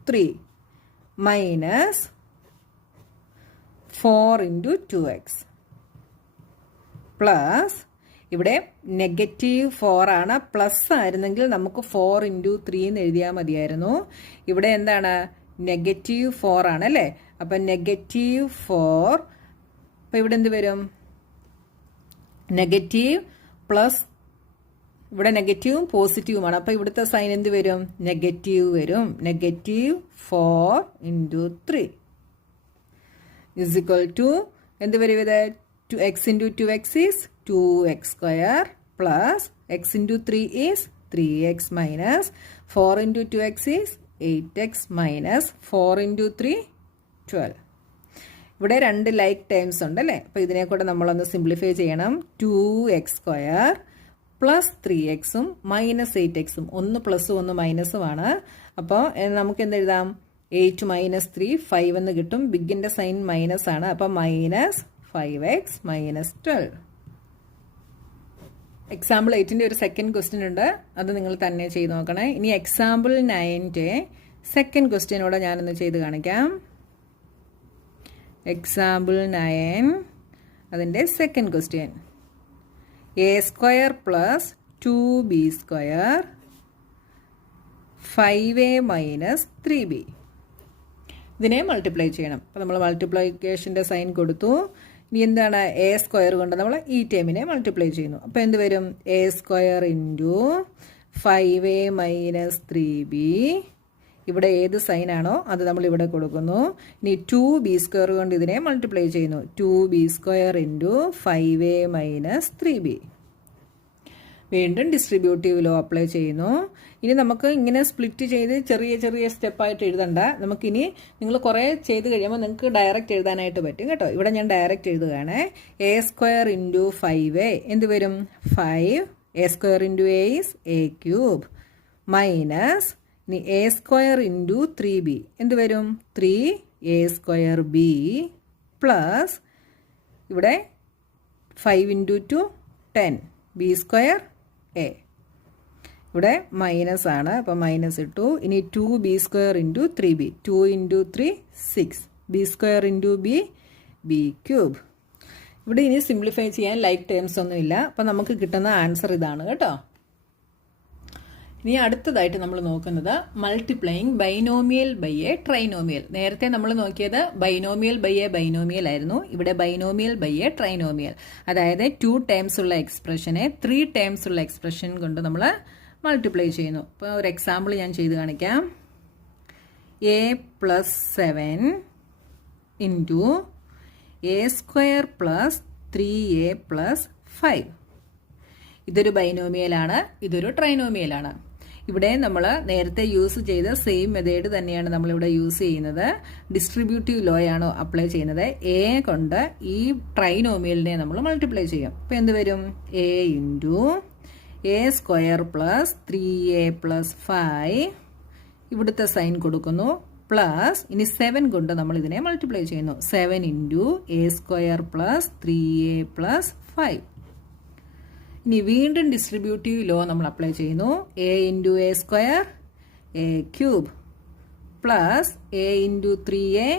3 minus 4 into 2x plus ഇവിടെ -4 ആണ്. പ്ലസ് ആയിരുന്നെങ്കിൽ നമുക്ക് 4 ഇൻറ്റു 3 എന്ന് എഴുതിയാൽ മതിയായിരുന്നു. ഇവിടെ എന്താണ്? -4 ആണ് അല്ലേ. അപ്പം -4. അപ്പോൾ ഇവിടെ എന്ത് വരും? നെഗറ്റീവ് പ്ലസ് ഇവിടെ നെഗറ്റീവും പോസിറ്റീവുമാണ്. അപ്പോൾ ഇവിടുത്തെ സൈൻ എന്ത് വരും? നെഗറ്റീവ് വരും. -4 ഇൻറ്റു 3 ഇസ് ഈക്വൽ ടു എന്ത് വരും? ഇത് x into 2x is 2x square plus x into 3 is 3x minus 4 into 2x is 8x minus 4 into 3 12. ഇവിടെ രണ്ട് ലൈക്ക് ടൈംസ് ഉണ്ട് അല്ലേ. അപ്പോൾ ഇതിനെ കൂടെ നമ്മളൊന്ന് സിംപ്ലിഫൈ ചെയ്യണം. 2x സ്ക്വയർ പ്ലസ് 3xും മൈനസ് 8xും. ഒന്ന് പ്ലസും ഒന്ന് മൈനസുമാണ്. അപ്പോൾ നമുക്ക് എന്തെഴുതാം? 8 മൈനസ് 3 5 എന്ന് കിട്ടും. ബിഗിൻ്റെ സൈൻ മൈനസ് ആണ്. അപ്പോൾ -5x മൈനസ് 12. എക്സാമ്പിൾ 8ൻ്റെ ഒരു സെക്കൻഡ് ക്വസ്റ്റ്യൻ ഉണ്ട്, അത് നിങ്ങൾ തന്നെ ചെയ്ത് നോക്കണേ. ഇനി എക്സാമ്പിൾ 9ൻ്റെ സെക്കൻഡ് ക്വസ്റ്റ്യനോടെ ഞാനൊന്ന് ചെയ്ത് കാണിക്കാം. എക്സാമ്പിൾ 9 അതിൻ്റെ second question, a² + 2b² 5a - 3b. ഇതിനെ മൾട്ടിപ്ലൈ ചെയ്യണം. അപ്പോൾ നമ്മൾ മൾട്ടിപ്ലിക്കേഷൻ്റെ സൈൻ കൊടുത്തു. ഇനി എന്താണ്, a² കൊണ്ട് നമ്മൾ ഈ ടേമിനെ മൾട്ടിപ്ലൈ ചെയ്യുന്നു. അപ്പോൾ എന്ത് വരും, a² × 5a - 3b. ഇവിടെ ഏത് സൈനാണോ അത് നമ്മൾ ഇവിടെ കൊടുക്കുന്നു. ഇനി 2b² കൊണ്ട് ഇതിനെ മൾട്ടിപ്ലൈ ചെയ്യുന്നു. 2b² × 5a - 3b. വീണ്ടും ഡിസ്ട്രിബ്യൂട്ടീവ് ലോ അപ്ലൈ ചെയ്യുന്നു. ഇനി നമുക്ക് ഇങ്ങനെ സ്പ്ലിറ്റ് ചെയ്ത് ചെറിയ ചെറിയ സ്റ്റെപ്പായിട്ട് എഴുതണ്ട. നമുക്കിനി നിങ്ങൾ കുറേ ചെയ്ത് കഴിയുമ്പോൾ നിങ്ങൾക്ക് ഡയറക്റ്റ് എഴുതാനായിട്ട് പറ്റും കേട്ടോ. ഇവിടെ ഞാൻ ഡയറക്റ്റ് എഴുതുകയാണ്. a² × 5a എന്ത് വരും, 5. a² × a is a³ minus ഇനി a² × 3b എന്ത് വരും, 3a²b പ്ലസ് ഇവിടെ 5 × 2 10 b² a. ഇവിടെ മൈനസ് ആണ്, അപ്പോൾ മൈനസ് ഇട്ടു. ഇനി 2b² × 3b 2 × 3 6 b² × b b³. ഇവിടെ ഇനി സിംപ്ലിഫൈ ചെയ്യാൻ ലൈക്ക് ടേംസ് ഒന്നുമില്ല. അപ്പോൾ നമുക്ക് കിട്ടുന്ന ആൻസർ ഇതാണ് കേട്ടോ. ഇനി അടുത്തതായിട്ട് നമ്മൾ നോക്കുന്നത് multiplying binomial by a trinomial. നേരത്തെ നമ്മൾ നോക്കിയത് ബൈനോമിയൽ ബൈ എ ബൈനോമിയൽ ആയിരുന്നു. ഇവിടെ ബൈനോമിയൽ ബൈ എ ട്രൈനോമിയൽ, അതായത് 2 ടേംസ് ഉള്ള എക്സ്പ്രഷനെ 3 ടേംസ് ഉള്ള എക്സ്പ്രഷൻ കൊണ്ട് നമ്മൾ മൾട്ടിപ്ലൈ ചെയ്യുന്നു. ഇപ്പോൾ ഒരു എക്സാമ്പിൾ ഞാൻ ചെയ്ത് കാണിക്കാം. a + 7 × a² + 3a + 5. ഇതൊരു ബൈനോമിയലാണ്, ഇതൊരു ട്രൈനോമിയലാണ്. ഇവിടെ നമ്മൾ നേരത്തെ യൂസ് ചെയ്ത സെയിം മെത്തേഡ് തന്നെയാണ് നമ്മളിവിടെ യൂസ് ചെയ്യുന്നത്. ഡിസ്ട്രിബ്യൂട്ടീവ് ലോ ആണ് അപ്ലൈ ചെയ്യുന്നത്. എ കൊണ്ട് ഈ ട്രൈനോമിയലിനെ നമ്മൾ മൾട്ടിപ്ലൈ ചെയ്യും. അപ്പോൾ എന്ത് വരും, a × a² + 3a + 5 ഇവിടുത്തെ സൈൻ കൊടുക്കുന്നു പ്ലസ് ഇനി 7 കൊണ്ട് നമ്മൾ ഇതിനെ മൾട്ടിപ്ലൈ ചെയ്യുന്നു. 7 × a² + 3a + 5. ഇനി വീണ്ടും ഡിസ്ട്രിബ്യൂട്ടീവ് ലോ നമ്മൾ അപ്ലൈ ചെയ്യുന്നു. a × a² a³ plus a × 3a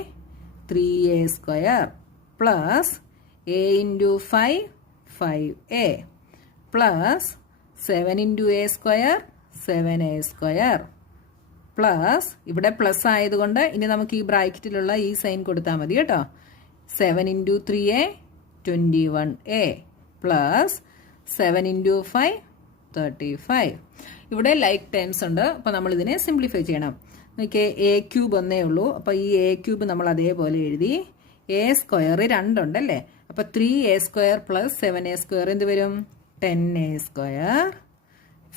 3a² plus a × 5 5a plus 7 × a² 7a² plus ഇവിടെ പ്ലസ് ആയതുകൊണ്ട് ഇനി നമുക്ക് ഈ ബ്രാക്കറ്റിലുള്ള ഈ സൈൻ കൊടുത്താൽ മതി കേട്ടോ. 7 × 3a 21a പ്ലസ് 7 × 5 35. ഇവിടെ ലൈക്ക് ടേംസ് ഉണ്ട്. അപ്പോൾ നമ്മൾ ഇതിനെ സിംപ്ലിഫൈ ചെയ്യണം. നോക്കിയേ, a³ ഒന്നേ ഉള്ളൂ. അപ്പോൾ ഈ a³ നമ്മൾ അതേപോലെ എഴുതി. a² 2 ഉണ്ടല്ലേ, അപ്പോൾ 3a² + 7a² എന്ത് വരും, 10a².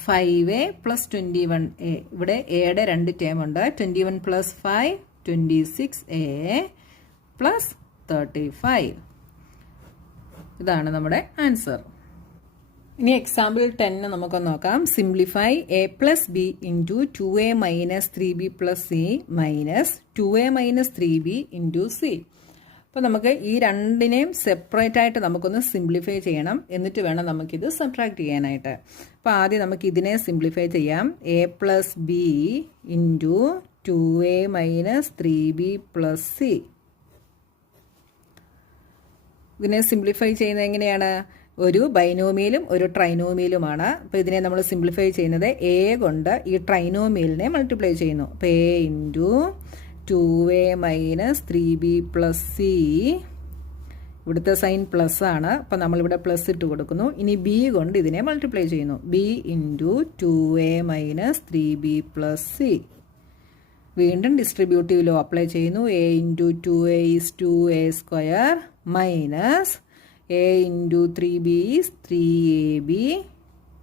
5a + 21a. ഇവിടെ എയുടെ 2 ടേം ഉണ്ട്. 21 + 5 26a + 35. ഇതാണ് നമ്മുടെ ആൻസർ. ഇനി എക്സാമ്പിൾ 10 നമുക്കൊന്ന് നോക്കാം. Simplify a + b × 2a - 3b + c minus 2a - 3b × c. അപ്പോൾ നമുക്ക് ഈ രണ്ടിനെയും സെപ്പറേറ്റ് ആയിട്ട് നമുക്കൊന്ന് സിംപ്ലിഫൈ ചെയ്യണം. എന്നിട്ട് വേണം നമുക്കിത് സബ്ട്രാക്ട് ചെയ്യാനായിട്ട്. അപ്പോൾ ആദ്യം നമുക്ക് ഇതിനെ സിംപ്ലിഫൈ ചെയ്യാം. a + b × 2a - 3b + c. ഇതിനെ സിംപ്ലിഫൈ ചെയ്യുന്നത് എങ്ങനെയാണ്, ഒരു ബൈനോമിയലും ഒരു ട്രൈനോമിയലുമാണ്. അപ്പോൾ ഇതിനെ നമ്മൾ സിംപ്ലിഫൈ ചെയ്യുന്നത് a കൊണ്ട് ഈ ട്രൈനോമിയലിനെ മൾട്ടിപ്ലൈ ചെയ്യുന്നു. അപ്പോൾ a × 2a - 3b + c. ഇവിടുത്തെ സൈൻ പ്ലസ് ആണ്, അപ്പോൾ നമ്മളിവിടെ പ്ലസ് ഇട്ട് കൊടുക്കുന്നു. ഇനി b കൊണ്ട് ഇതിനെ മൾട്ടിപ്ലൈ ചെയ്യുന്നു. b × 2a - 3b + c. വീണ്ടും ഡിസ്ട്രിബ്യൂട്ടീവ് ലോ അപ്ലൈ ചെയ്യുന്നു. a × 2a is 2a² minus a × 3b is 3ab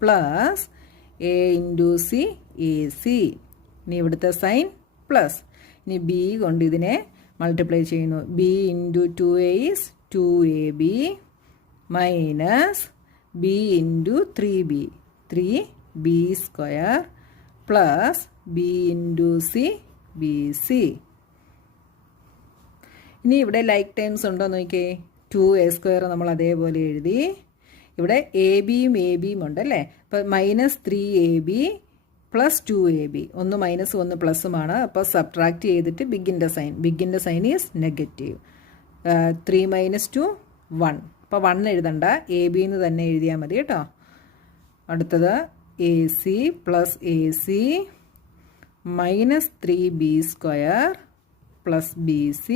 plus a × c ac. ഇനി ഇവിടുത്തെ സൈൻ പ്ലസ്. ഇനി b കൊണ്ട് ഇതിനെ മൾട്ടിപ്ലൈ ചെയ്യുന്നു. b × 2a is 2ab minus b × 3b 3b² plus b × c bc. ഇനി ഇവിടെ like terms ഉണ്ടോ നോക്കിയേ. 2a² നമ്മൾ അതേപോലെ എഴുതി. ഇവിടെ എ ബിയും ഉണ്ട് അല്ലേ. അപ്പോൾ -3AB + 2AB, ഒന്ന് മൈനസ് ഒന്ന് പ്ലസുമാണ്. അപ്പോൾ സബ്ട്രാക്ട് ചെയ്തിട്ട് ബിഗിൻ്റെ സൈൻ ഈസ് നെഗറ്റീവ്. 3 - 2 1. അപ്പോൾ 1 എഴുതണ്ട, എ ബി എന്ന് തന്നെ എഴുതിയാൽ മതി കേട്ടോ. അടുത്തത് AC + AC -3B² + BC.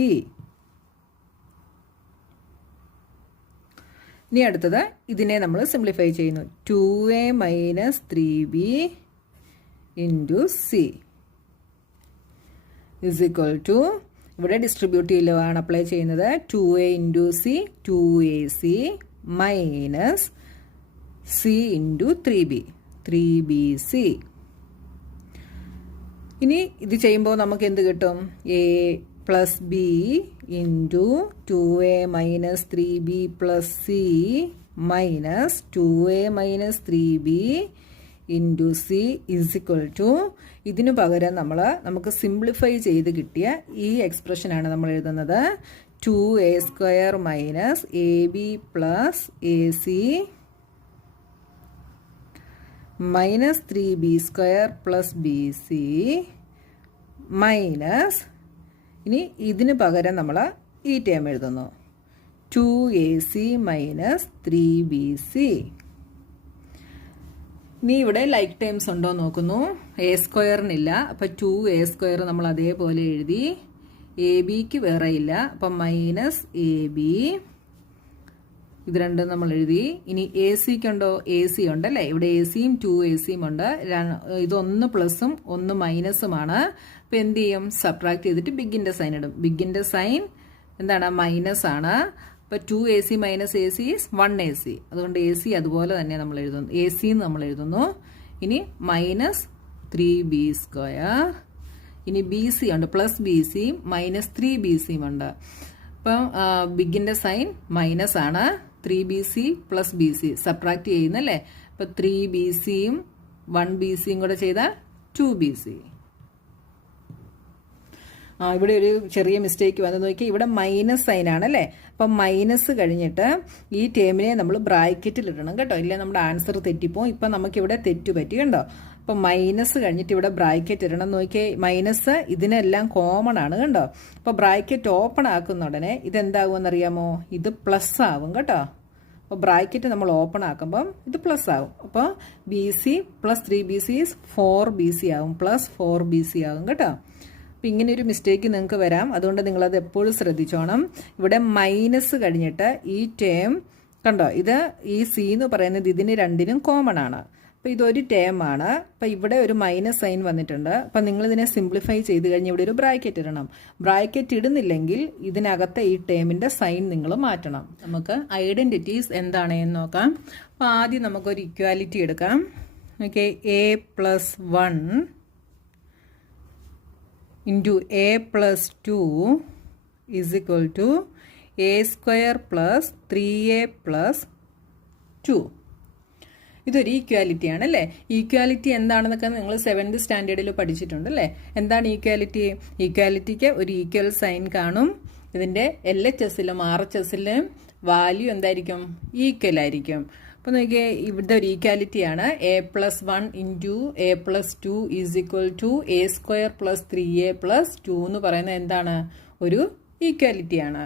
ഇനി അടുത്തത് ഇതിനെ നമ്മൾ സിംപ്ലിഫൈ ചെയ്യുന്നു. 2A - 3B × C = ഇവിടെ ഡിസ്ട്രിബ്യൂട്ടീവ് ലോ ആണ് അപ്ലൈ ചെയ്യുന്നത്. 2A × C 2AC - C × 3B 3BC. ഇനി ഇത് ചെയ്യുമ്പോൾ നമുക്ക് എന്ത് കിട്ടും? A + B × 2A - 3B + C -2A - 3B × C = ഇതിനു പകരം നമുക്ക് സിംപ്ലിഫൈ ചെയ്ത് കിട്ടിയ ഈ എക്സ്പ്രഷനാണ് നമ്മൾ എഴുതുന്നത്. 2A² - AB + AC -3B² + BC ഇനി ഇതിന് പകരം നമ്മൾ ഈ ടേം എഴുതുന്നു. 2AC - 3BC. ഇനി ഇവിടെ ലൈക്ക് ടേംസ് ഉണ്ടോ നോക്കുന്നു. A²-നില്ല, അപ്പം 2A² നമ്മൾ അതേപോലെ എഴുതി. AB-ക്ക് വേറെ ഇല്ല, അപ്പം -AB. ഇത് രണ്ടും നമ്മൾ എഴുതി. ഇനി AC-ക്കുണ്ടോ? AC ഉണ്ടല്ലേ. ഇവിടെ AC-യും 2AC-യും ഉണ്ട്. ഇതൊന്ന് പ്ലസും ഒന്ന് മൈനസുമാണ്. അപ്പോൾ എന്ത് ചെയ്യും? സബ്ട്രാക്ട് ചെയ്തിട്ട് ബിഗിൻ്റെ സൈൻ ഇടും. ബിഗിൻ്റെ സൈൻ എന്താണ്? മൈനസ് ആണ്. അപ്പോൾ 2AC - AC ഈസ് 1AC. അതുകൊണ്ട് AC അതുപോലെ തന്നെ നമ്മൾ എഴുതുന്നു. AC എന്ന് നമ്മൾ എഴുതുന്നു. ഇനി -3B². ഇനി BC ഉണ്ട്, +BC-യും -3BC-യും ഉണ്ട്. അപ്പം ബിഗിൻ്റെ സൈൻ മൈനസ് ആണ്. 3BC + BC subtract ചെയ്യുന്നല്ലേ. അപ്പം 3BC-യും 1BC-യും കൂടെ ചെയ്താൽ 2BC. ഇവിടെ ഒരു ചെറിയ മിസ്റ്റേക്ക് വന്നു നോക്കി. ഇവിടെ മൈനസ് സൈൻ ആണല്ലേ. അപ്പം മൈനസ് കഴിഞ്ഞിട്ട് ഈ ടേമിനെ നമ്മൾ ബ്രാക്കറ്റിൽ ഇടണം കേട്ടോ, ഇല്ല നമ്മുടെ ആൻസർ തെറ്റിപ്പോവും. ഇപ്പം നമുക്കിവിടെ തെറ്റ് പറ്റി കണ്ടോ. അപ്പം മൈനസ് കഴിഞ്ഞിട്ട് ഇവിടെ ബ്രാക്കറ്റ് ഇടണം. നോക്കിയേ, മൈനസ് ഇതിനെല്ലാം കോമൺ ആണ് കണ്ടോ. അപ്പോൾ ബ്രാക്കറ്റ് ഓപ്പൺ ആക്കുന്ന ഉടനെ ഇതെന്താകുമെന്നറിയാമോ? ഇത് പ്ലസ് ആവും കേട്ടോ. അപ്പോൾ ബ്രാക്കറ്റ് നമ്മൾ ഓപ്പൺ ആക്കുമ്പം ഇത് പ്ലസ് ആവും. അപ്പോൾ BC + 3BC 4BC ആവും, +4BC ആവും കേട്ടോ. അപ്പം ഇങ്ങനെ ഒരു മിസ്റ്റേക്ക് നിങ്ങൾക്ക് വരാം, അതുകൊണ്ട് നിങ്ങളത് എപ്പോഴും ശ്രദ്ധിച്ചോണം. ഇവിടെ മൈനസ് കഴിഞ്ഞിട്ട് ഈ ടേം കണ്ടോ, ഇത് ഈ C എന്ന് പറയുന്നത് ഇതിന് രണ്ടിനും കോമൺ ആണ്. അപ്പോൾ ഇതൊരു ടേം ആണ്. അപ്പോൾ ഇവിടെ ഒരു മൈനസ് സൈൻ വന്നിട്ടുണ്ട്. അപ്പം നിങ്ങളിതിനെ സിംപ്ലിഫൈ ചെയ്ത് കഴിഞ്ഞ് ഇവിടെ ഒരു ബ്രാക്കറ്റ് ഇടണം. ബ്രാക്കറ്റ് ഇടുന്നില്ലെങ്കിൽ ഇതിനകത്തെ ഈ ടേമിൻ്റെ സൈൻ നിങ്ങൾ മാറ്റണം. നമുക്ക് ഐഡൻറ്റിറ്റീസ് എന്താണെന്ന് നോക്കാം. അപ്പോൾ ആദ്യം നമുക്കൊരു ഇക്വാലിറ്റി എടുക്കാം. Okay, A + 1 × A + 2 = A² + 3A + 2. ഇതൊരു ഈക്വാലിറ്റി ആണല്ലേ. ഈക്വാലിറ്റി എന്താണെന്നൊക്കെ നിങ്ങൾ 7th സ്റ്റാൻഡേർഡിൽ പഠിച്ചിട്ടുണ്ടല്ലേ. എന്താണ് ഈക്വാലിറ്റി? ഈക്വാലിറ്റിക്ക് ഒരു ഈക്വൽ സൈൻ കാണും. ഇതിൻ്റെ LHS-ലും RHS-ലും വാല്യൂ എന്തായിരിക്കും? ഈക്വൽ ആയിരിക്കും. അപ്പോൾ നോക്കിയേ, ഇവിടെ ഒരു ഈക്വാലിറ്റിയാണ്. A + 1 × A + 2 = A² + 3A + 2 എന്ന് പറയുന്നത് എന്താണ്? ഒരു ഈക്വാലിറ്റിയാണ്.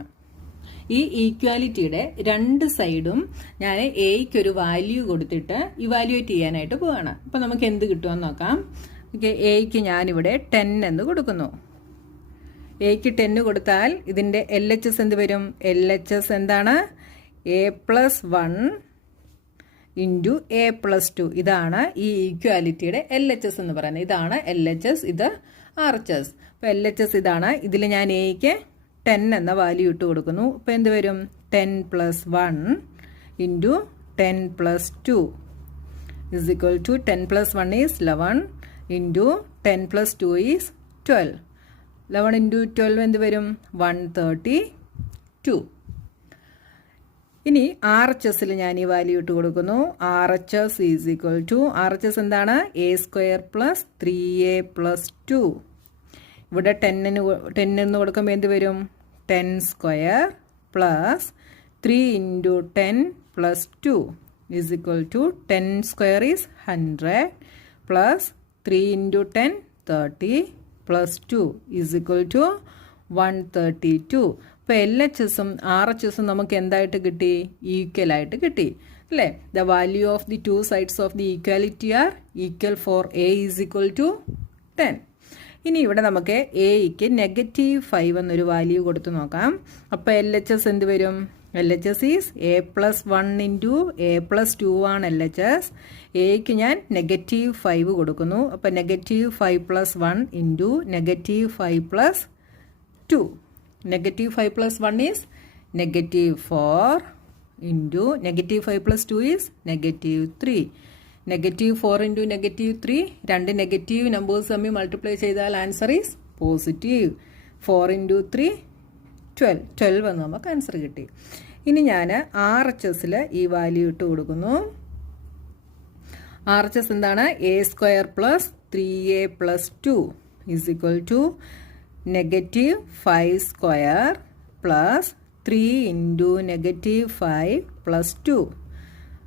ഈ ഈക്വാലിറ്റിയുടെ രണ്ട് സൈഡും ഞാൻ എയ്ക്ക് ഒരു വാല്യൂ കൊടുത്തിട്ട് ഇവാലുവേറ്റ് ചെയ്യാനായിട്ട് പോവാണ്. അപ്പോൾ നമുക്ക് എന്ത് കിട്ടുമെന്ന് നോക്കാം. ഓക്കെ, എയ്ക്ക് ഞാനിവിടെ 10 എന്ന് കൊടുക്കുന്നു. എയ്ക്ക് 10 കൊടുത്താൽ ഇതിൻ്റെ LHS എന്ത് വരും? LHS എന്താണ്? A + 1 × A + 2. ഇതാണ് ഈ ഈക്വാലിറ്റിയുടെ LHS എന്ന് പറയുന്നത്. ഇതാണ് LHS, ഇത് RHS. അപ്പോൾ LHS ഇതാണ്. ഇതിൽ ഞാൻ എയ്ക്ക് 10 എന്ന വാല്യൂ ഇട്ട് കൊടുക്കുന്നു. അപ്പോൾ എന്ത് വരും? 10 + 1 × 10 + 2 = 10 + 1 is 11 × 10 + 2 is 12. 11 × 12 എന്ത് വരും? 132. ഇനി RHS-ൽ ഞാൻ ഈ വാല്യൂ ഇട്ട് കൊടുക്കുന്നു. RHS RHS എന്താണ്? A² + 3A + 2. ഇവിടെ 10 എന്ന് കൊടുക്കുമ്പോൾ എന്ത് വരും? 10² + 3 × 10 + 2 is equal to 10 square is 100 plus 3 into 10 30 plus 2 is equal to 132. അപ്പോൾ LHSും RHSും നമുക്ക് എന്തായിട്ട് കിട്ടി? ഈക്വലായിട്ട് കിട്ടി അല്ലേ? The value of the two sides of the equality are equal for A is equal to 10. ഇനി ഇവിടെ നമുക്ക് എയ്ക്ക് -5 എന്നൊരു വാല്യൂ കൊടുത്ത് നോക്കാം. അപ്പോൾ LHS എന്ത് വരും? LHS ഈസ് a+1 ഇൻറ്റു a+2 ആണ് LHS. എയ്ക്ക് ഞാൻ -5 കൊടുക്കുന്നു. അപ്പോൾ -5 + 1 into -5 + 2. -5 + 1 is -4 into -5 + 2 is -3. -4 into -3 രണ്ട് നെഗറ്റീവ് നമ്പേഴ്സ് തമ്മിൽ മൾട്ടിപ്ലൈ ചെയ്താൽ ആൻസർ ഈസ് പോസിറ്റീവ്. 4 ഇൻറ്റു 3 12 എന്ന് നമുക്ക് ആൻസർ കിട്ടി. ഇനി ഞാൻ RHSൽ ഈ വാല്യൂ ഇട്ട് കൊടുക്കുന്നു. RHS എന്താണ്? a² + 3a + 2 is equal to -5² + 3 into -5 + 2.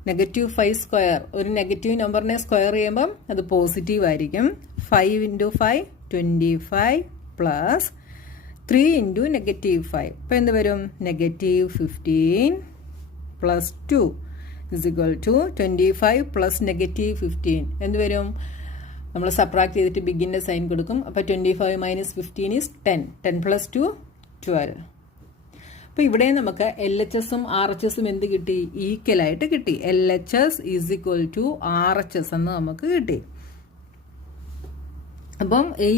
-5² ഒരു നെഗറ്റീവ് നമ്പറിനെ സ്ക്വയർ ചെയ്യുമ്പം അത് പോസിറ്റീവ് ആയിരിക്കും. 5 ഇൻറ്റു 5 25 പ്ലസ് 3 ഇൻറ്റു -5. അപ്പോൾ എന്ത് വരും? -15 plus 2 is equal to 25 plus -15 എന്ത് വരും? നമ്മൾ സബ്ട്രാക്ട് ചെയ്തിട്ട് ബിഗിൻ്റെ സൈൻ കൊടുക്കും. അപ്പോൾ 25 - 15 ഈസ് 10. 10 + 2 12. അപ്പോൾ ഇവിടെ നമുക്ക് LHSും RHSും എന്ത് കിട്ടി? ഈക്വലായിട്ട് കിട്ടി. LHS is equal to RHS എന്ന് നമുക്ക് കിട്ടി. അപ്പം ഈ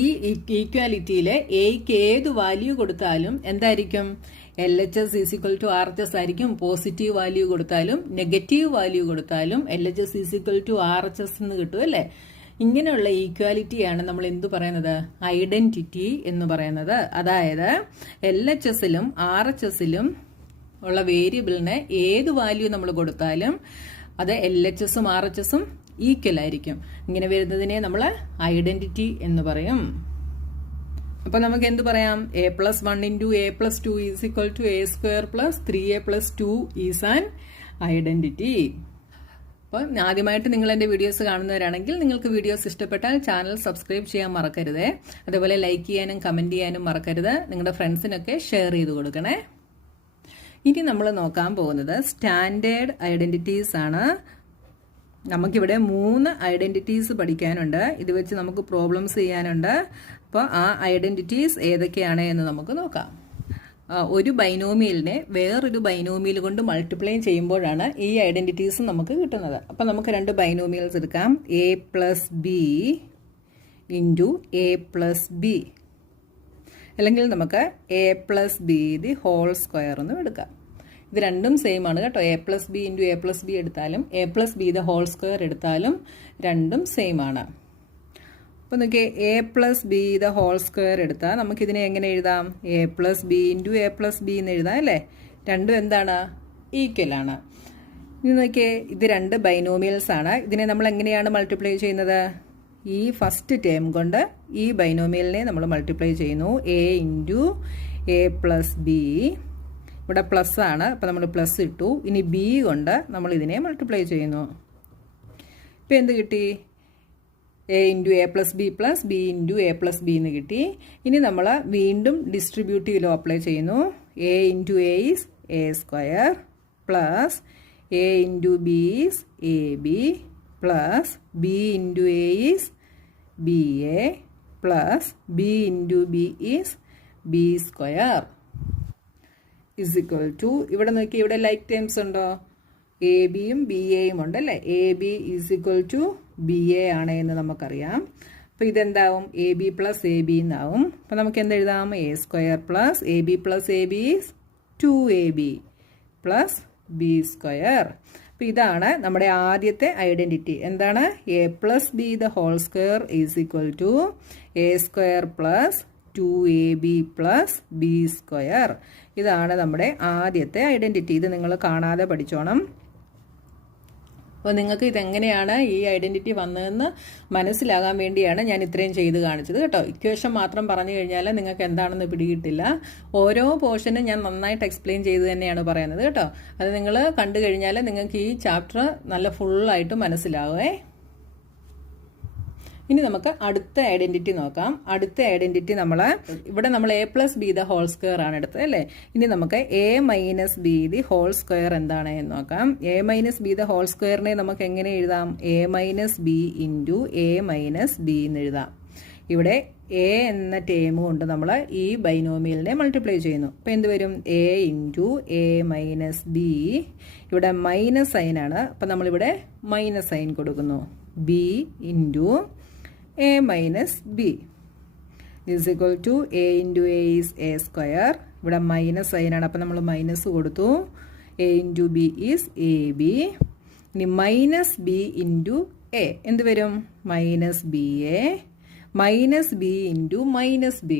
ഈക്വാലിറ്റിയിൽ എയ്ക്ക് ഏത് വാല്യൂ കൊടുത്താലും എന്തായിരിക്കും? LHS is equal to RHS ആയിരിക്കും. പോസിറ്റീവ് വാല്യൂ കൊടുത്താലും നെഗറ്റീവ് വാല്യൂ കൊടുത്താലും LHS is equal to RHS എന്ന് കിട്ടും അല്ലേ? ഇങ്ങനെയുള്ള ഈക്വാലിറ്റിയാണ് നമ്മൾ എന്ത് പറയുന്നത്? ഐഡന്റിറ്റി എന്ന് പറയുന്നത്. അതായത് LHSലും RHSലും ഉള്ള വേരിയബിളിന് ഏത് വാല്യൂ നമ്മൾ കൊടുത്താലും അത് LHSും RHSും ഈക്വൽ ആയിരിക്കും. ഇങ്ങനെ വരുന്നതിനെ നമ്മൾ ഐഡന്റിറ്റി എന്ന് പറയും. അപ്പോൾ നമുക്ക് എന്ത് പറയാം? a+1 ഇൻറ്റു a+2 is equal to a² + 3a + 2 is an identity. അപ്പോൾ ആദ്യമായിട്ട് നിങ്ങൾ എൻ്റെ വീഡിയോസ് കാണുന്നവരാണെങ്കിൽ നിങ്ങൾക്ക് വീഡിയോസ് ഇഷ്ടപ്പെട്ടാൽ ചാനൽ സബ്സ്ക്രൈബ് ചെയ്യാൻ മറക്കരുത്. അതുപോലെ ലൈക്ക് ചെയ്യാനും കമൻറ്റ് ചെയ്യാനും മറക്കരുത്. നിങ്ങളുടെ ഫ്രണ്ട്സിനൊക്കെ ഷെയർ ചെയ്ത് കൊടുക്കണേ. ഇനി നമ്മൾ നോക്കാൻ പോകുന്നത് സ്റ്റാൻഡേർഡ് ഐഡൻറ്റിറ്റീസ് ആണ്. നമുക്കിവിടെ 3 ഐഡൻറ്റിറ്റീസ് പഠിക്കാനുണ്ട്. ഇത് വെച്ച് നമുക്ക് പ്രോബ്ലംസ് ചെയ്യാനുണ്ട്. അപ്പോൾ ആ ഐഡൻറ്റിറ്റീസ് ഏതൊക്കെയാണ് എന്ന് നമുക്ക് നോക്കാം. ഒരു ബൈനോമിയലിനെ വേറൊരു ബൈനോമിയൽ കൊണ്ട് മൾട്ടിപ്ലൈ ചെയ്യുമ്പോഴാണ് ഈ ഐഡൻറ്റിറ്റീസ് നമുക്ക് കിട്ടുന്നത്. അപ്പോൾ നമുക്ക് 2 ബൈനോമിയൽസ് എടുക്കാം. a+b ഇൻറ്റു a+b, അല്ലെങ്കിൽ നമുക്ക് a+b ദി ഹോൾ സ്ക്വയർ എന്നും എടുക്കാം. ഇത് രണ്ടും സെയിം ആണ് കേട്ടോ. a+b ഇൻറ്റു a+b എടുത്താലും a+b ദി ഹോൾ സ്ക്വയർ എടുത്താലും രണ്ടും സെയിം ആണ്. അപ്പോൾ നോക്കി a+b ദ ഹോൾ സ്ക്വയർ എടുത്താൽ നമുക്കിതിനെ എങ്ങനെ എഴുതാം? a+b ഇൻറ്റു a+b എന്ന് എഴുതാം അല്ലേ? രണ്ടും എന്താണ്? ഈക്വൽ ആണ്. ഇനി നോക്കിയേ, ഇത് 2 ബൈനോമിയൽസ് ആണ്. ഇതിനെ നമ്മൾ എങ്ങനെയാണ് മൾട്ടിപ്ലൈ ചെയ്യുന്നത്? ഈ ഫസ്റ്റ് ടേം കൊണ്ട് ഈ ബൈനോമിയലിനെ നമ്മൾ മൾട്ടിപ്ലൈ ചെയ്യുന്നു. a ഇൻറ്റു a+b, ഇവിടെ പ്ലസ് ആണ്, അപ്പോൾ നമ്മൾ പ്ലസ് ഇട്ടു. ഇനി b കൊണ്ട് നമ്മൾ ഇതിനെ മൾട്ടിപ്ലൈ ചെയ്യുന്നു. ഇപ്പോൾ എന്ത് കിട്ടി? a into a+b plus b into a+b എന്ന് കിട്ടി. ഇനി നമ്മൾ വീണ്ടും ഡിസ്ട്രിബ്യൂട്ടീവ് ലോ അപ്ലൈ ചെയ്യുന്നു. a into a is a² plus a into b is ab plus b into a is ba plus b into b is b² is equal to, ഇവിടെ നോക്കി, ഇവിടെ like terms ഉണ്ടോ? A ബിയും b എയും ഉണ്ടല്ലേ? A B is equal to B A ആണ് എന്ന് നമുക്കറിയാം. അപ്പോൾ ഇതെന്താവും? A B plus A B എന്നാവും. അപ്പോൾ നമുക്ക് എന്തെഴുതാം? a² plus A B plus A B is 2ab plus b². അപ്പോൾ ഇതാണ് നമ്മുടെ ആദ്യത്തെ ഐഡൻറ്റിറ്റി. എന്താണ്? a+b the whole square is equal to a² plus 2ab plus b². ഇതാണ് നമ്മുടെ ആദ്യത്തെ ഐഡൻറ്റിറ്റി. ഇത് നിങ്ങൾ കാണാതെ പഠിച്ചോണം. അപ്പോൾ നിങ്ങൾക്ക് ഇതെങ്ങനെയാണ് ഈ ഐഡൻറ്റിറ്റി വന്നതെന്ന് മനസ്സിലാകാൻ വേണ്ടിയാണ് ഞാൻ ഇത്രയും ചെയ്ത് കാണിച്ചത് കേട്ടോ. ഇക്വേഷൻ മാത്രം പറഞ്ഞു കഴിഞ്ഞാൽ നിങ്ങൾക്ക് എന്താണെന്ന് പിടികിട്ടില്ല. ഓരോ പോർഷനും ഞാൻ നന്നായിട്ട് എക്സ്പ്ലെയിൻ ചെയ്ത് തന്നെയാണ് പറയുന്നത് കേട്ടോ. അത് നിങ്ങൾ കണ്ടു കഴിഞ്ഞാൽ നിങ്ങൾക്ക് ഈ ചാപ്റ്റർ നല്ല ഫുള്ളായിട്ട് മനസ്സിലാവേ. ഇനി നമുക്ക് അടുത്ത ഐഡന്റിറ്റി നോക്കാം. അടുത്ത ഐഡന്റിറ്റി ഇവിടെ നമ്മൾ a+b² ആണ് എടുത്തത് അല്ലേ. ഇനി നമുക്ക് a-b² എന്താണ് എന്ന് നോക്കാം. a-b² നമുക്ക് എങ്ങനെ എഴുതാം? a-b ഇൻറ്റു a-b എന്ന് എഴുതാം. ഇവിടെ a എന്ന ടേം കൊണ്ട് നമ്മൾ ഈ ബൈനോമിയലിനെ മൾട്ടിപ്ലൈ ചെയ്യുന്നു. അപ്പോൾ എന്ത് വരും? a into a-b. ഇവിടെ മൈനസ് സൈൻ ആണ്, അപ്പം നമ്മളിവിടെ മൈനസ് സൈൻ കൊടുക്കുന്നു. b into a-b is equal to a into a is a². ഇവിടെ മൈനസ് സൈൻ ആണ്, അപ്പം നമ്മൾ മൈനസ് കൊടുത്തു. a into b is ab. ഇനി മൈനസ് b ഇൻറ്റു a എന്ത് വരും? Minus ba minus b into minus b.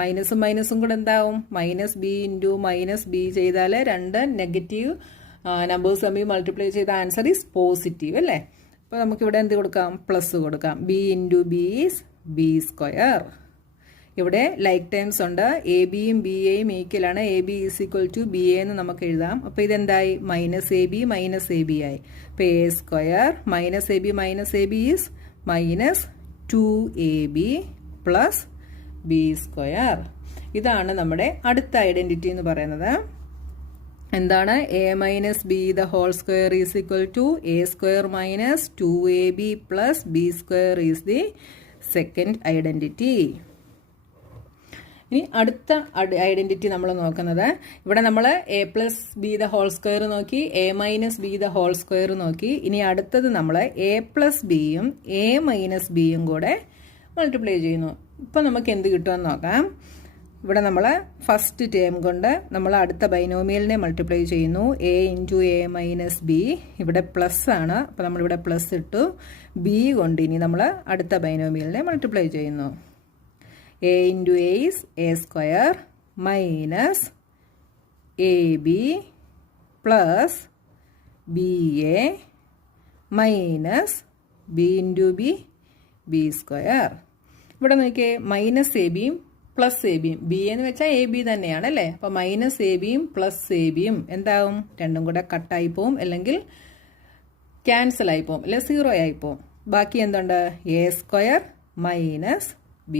മൈനസും മൈനസും കൂടെ എന്താവും? Minus b into minus b ചെയ്താൽ രണ്ട് നെഗറ്റീവ് നമ്പേഴ്സ് തമ്മിൽ മൾട്ടിപ്ലൈ ചെയ്ത ആൻസർ ഈസ് പോസിറ്റീവ് അല്ലേ. അപ്പോൾ നമുക്കിവിടെ എന്ത് കൊടുക്കാം? പ്ലസ് കൊടുക്കാം. b into b is b². ഇവിടെ ലൈക്ക് ടേംസ് ഉണ്ട്. എ ബിയും ബി എയും ഈക്വലാണ്. A B is equal to B a എന്ന് നമുക്ക് എഴുതാം. അപ്പോൾ ഇതെന്തായി? Minus A B minus A B ആയി. അപ്പോൾ a² minus A B is minus 2ab plus b². ഇതാണ് നമ്മുടെ അടുത്ത ഐഡന്റിറ്റി എന്ന് പറയുന്നത്. എന്താണ്? a-b² is equal to a² minus 2ab plus b² is the second identity. ഇനി അടുത്ത ഐഡന്റിറ്റി നമ്മൾ നോക്കുന്നത്, ഇവിടെ നമ്മൾ a+b² നോക്കി, a-b² നോക്കി. ഇനി അടുത്തത് നമ്മൾ a+bയും a-bയും കൂടെ മൾട്ടിപ്ലൈ ചെയ്യുന്നു. ഇപ്പം നമുക്ക് എന്ത് കിട്ടുമെന്ന് നോക്കാം. ഇവിടെ നമ്മൾ ഫസ്റ്റ് ടേം കൊണ്ട് നമ്മൾ അടുത്ത ബൈനോമിയലിനെ മൾട്ടിപ്ലൈ ചെയ്യുന്നു. a into a-b. ഇവിടെ പ്ലസ് ആണ്, അപ്പോൾ നമ്മളിവിടെ പ്ലസ് ഇട്ടു. b കൊണ്ട് ഇനി നമ്മൾ അടുത്ത ബൈനോമിയലിനെ മൾട്ടിപ്ലൈ ചെയ്യുന്നു. a into a is a² minus ab plus ba minus b into b b². ഇവിടെ നോക്കിയേ, മൈനസ് എ ബിയും പ്ലസ് എ ബിയും, ബി എന്ന് വെച്ചാൽ എ ബി തന്നെയാണ് അല്ലേ. അപ്പോൾ മൈനസ് എ ബിയും പ്ലസ് എ ബിയും എന്താവും? രണ്ടും കൂടെ കട്ടായി പോവും, അല്ലെങ്കിൽ ക്യാൻസൽ ആയി പോവും, അല്ലെങ്കിൽ 0 ആയി പോവും. ബാക്കി എന്തുണ്ട്? a² മൈനസ് b²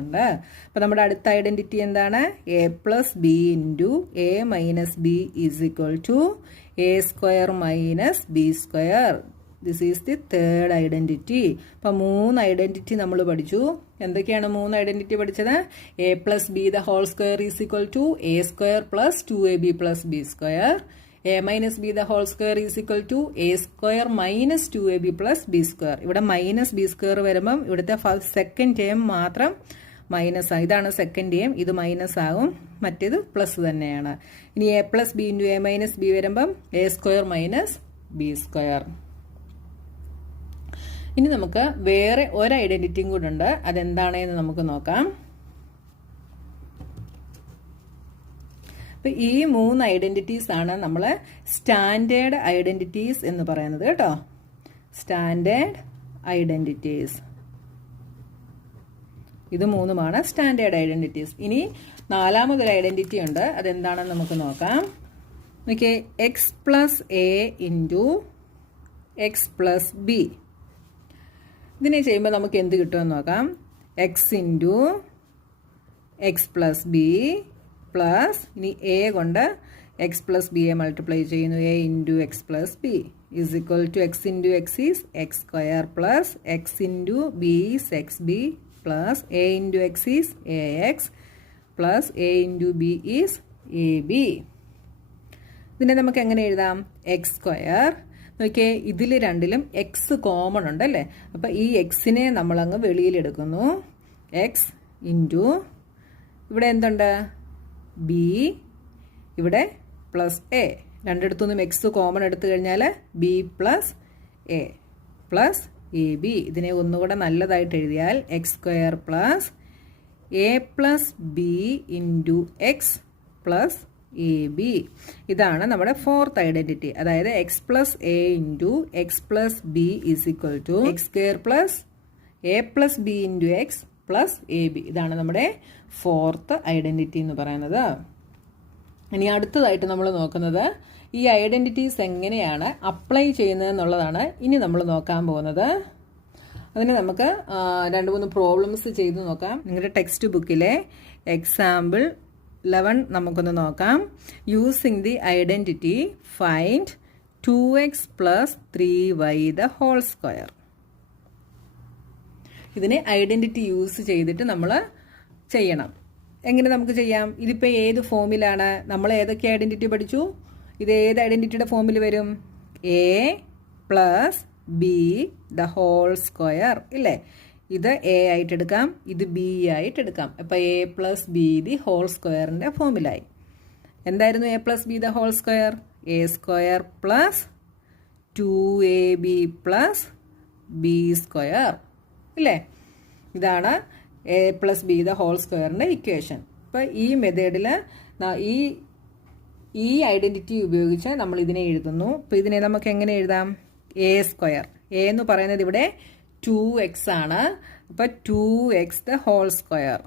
ഉണ്ട്. അപ്പോൾ നമ്മുടെ അടുത്ത ഐഡന്റിറ്റി എന്താണ്? a+b ഇൻറ്റു a-b is equal to a² minus b². This is the third identity. അപ്പോൾ 3 ഐഡന്റിറ്റി നമ്മൾ പഠിച്ചു. എന്തൊക്കെയാണ് 3 ഐഡന്റിറ്റി പഠിച്ചത്? a+b² is equal to a² plus 2ab plus b². a-b² is equal to a² minus 2ab plus b². ഇവിടെ minus b² വരുമ്പം ഇവിടുത്തെ second term മാത്രം minus ആകും. ഇതാണ് സെക്കൻഡ് ടേം, ഇത് മൈനസ് ആകും, മറ്റേത് പ്ലസ് തന്നെയാണ്. ഇനി a+b ഇൻറ്റു a-b വരുമ്പം a² മൈനസ് b². ഇനി നമുക്ക് വേറെ ഒരു ഐഡന്റിറ്റിയും കൂടെ ഉണ്ട്. അതെന്താണെന്ന് നമുക്ക് നോക്കാം. അപ്പം ഈ 3 ഐഡന്റിറ്റീസ് ആണ് നമ്മൾ സ്റ്റാൻഡേർഡ് ഐഡന്റിറ്റീസ് എന്ന് പറയുന്നത് കേട്ടോ. സ്റ്റാൻഡേർഡ് ഐഡന്റിറ്റീസ് ഇത് 3മാണ് സ്റ്റാൻഡേർഡ് ഐഡന്റിറ്റീസ്. ഇനി 4മതൊരു ഐഡന്റിറ്റി ഉണ്ട്. അതെന്താണെന്ന് നമുക്ക് നോക്കാം. നോക്കിയേ, x+a ഇൻറ്റു x+b. ഇതിനെ ചെയ്യുമ്പോൾ നമുക്ക് എന്ത് കിട്ടുമെന്ന് നോക്കാം. x ഇൻറ്റു x+b പ്ലസ്, ഇനി a കൊണ്ട് x+bയെ മൾട്ടിപ്ലൈ ചെയ്യുന്നു. a into x+b is equal to x into x is x² plus x into b is xb plus a into x is ax plus a into b is ab. ഇതിനെ നമുക്ക് എങ്ങനെ എഴുതാം? x². നോക്കിയേ, ഇതിൽ രണ്ടിലും X common ഉണ്ടല്ലേ. അപ്പം ഈ എക്സിനെ നമ്മളങ്ങ് വെളിയിലെടുക്കുന്നു. എക്സ് ഇൻറ്റു ഇവിടെ എന്തുണ്ട്? ബി, ഇവിടെ പ്ലസ് എ. രണ്ടിടത്തുനിന്നും എക്സ് കോമൺ എടുത്തു കഴിഞ്ഞാൽ B plus A plus A B. ഇതിനെ ഒന്നുകൂടെ നല്ലതായിട്ട് എഴുതിയാൽ x² plus a plus B into X plus A B. ഇതാണ് നമ്മുടെ ഫോർത്ത് ഐഡന്റിറ്റി. അതായത് X plus A into X plus B is equal to X square plus A plus B into X plus A B. ഇതാണ് നമ്മുടെ fourth identity എന്ന് പറയുന്നത്. ഇനി അടുത്തതായിട്ട് നമ്മൾ നോക്കുന്നത് ഈ ഐഡന്റിറ്റീസ് എങ്ങനെയാണ് അപ്ലൈ ചെയ്യുന്നത് എന്നുള്ളതാണ് ഇനി നമ്മൾ നോക്കാൻ പോകുന്നത്. അതിന് നമുക്ക് 2-3 പ്രോബ്ലംസ് ചെയ്ത് നോക്കാം. നിങ്ങളുടെ ടെക്സ്റ്റ് ബുക്കിലെ എക്സാമ്പിൾ 11 നമുക്കൊന്ന് നോക്കാം. Using the identity find 2x plus 3y the whole square. ഇതിനെ ഐഡന്റിറ്റി യൂസ് ചെയ്തിട്ട് നമ്മൾ ചെയ്യണം. എങ്ങനെ നമുക്ക് ചെയ്യാം? ഇതിപ്പോൾ ഏത് ഫോമിലാണ്? നമ്മൾ ഏതൊക്കെ ഐഡന്റിറ്റി പഠിച്ചു? ഇത് ഏത് ഐഡന്റിറ്റിയുടെ ഫോമിൽ വരും? A plus B the whole square ഇല്ലേ? ഇത് എ ആയിട്ട് എടുക്കാം, ഇത് ബി ആയിട്ട് എടുക്കാം. അപ്പോൾ a plus b the whole സ്ക്വയറിൻ്റെ ഫോമിലായി. എന്തായിരുന്നു a plus B the whole square? A square plus 2ab plus B square ഇല്ലേ? ഇതാണ് a plus B the whole സ്ക്വയറിൻ്റെ ഇക്വേഷൻ. അപ്പോൾ ഈ മെത്തേഡിൽ ഈ ഐഡന്റിറ്റി ഉപയോഗിച്ച് നമ്മൾ ഇതിനെ എഴുതുന്നു. അപ്പോൾ ഇതിനെ നമുക്ക് എങ്ങനെ എഴുതാം? A square. എ എന്ന് പറയുന്നത് ഇവിടെ 2x ആണ്. അപ്പോൾ 2x the whole square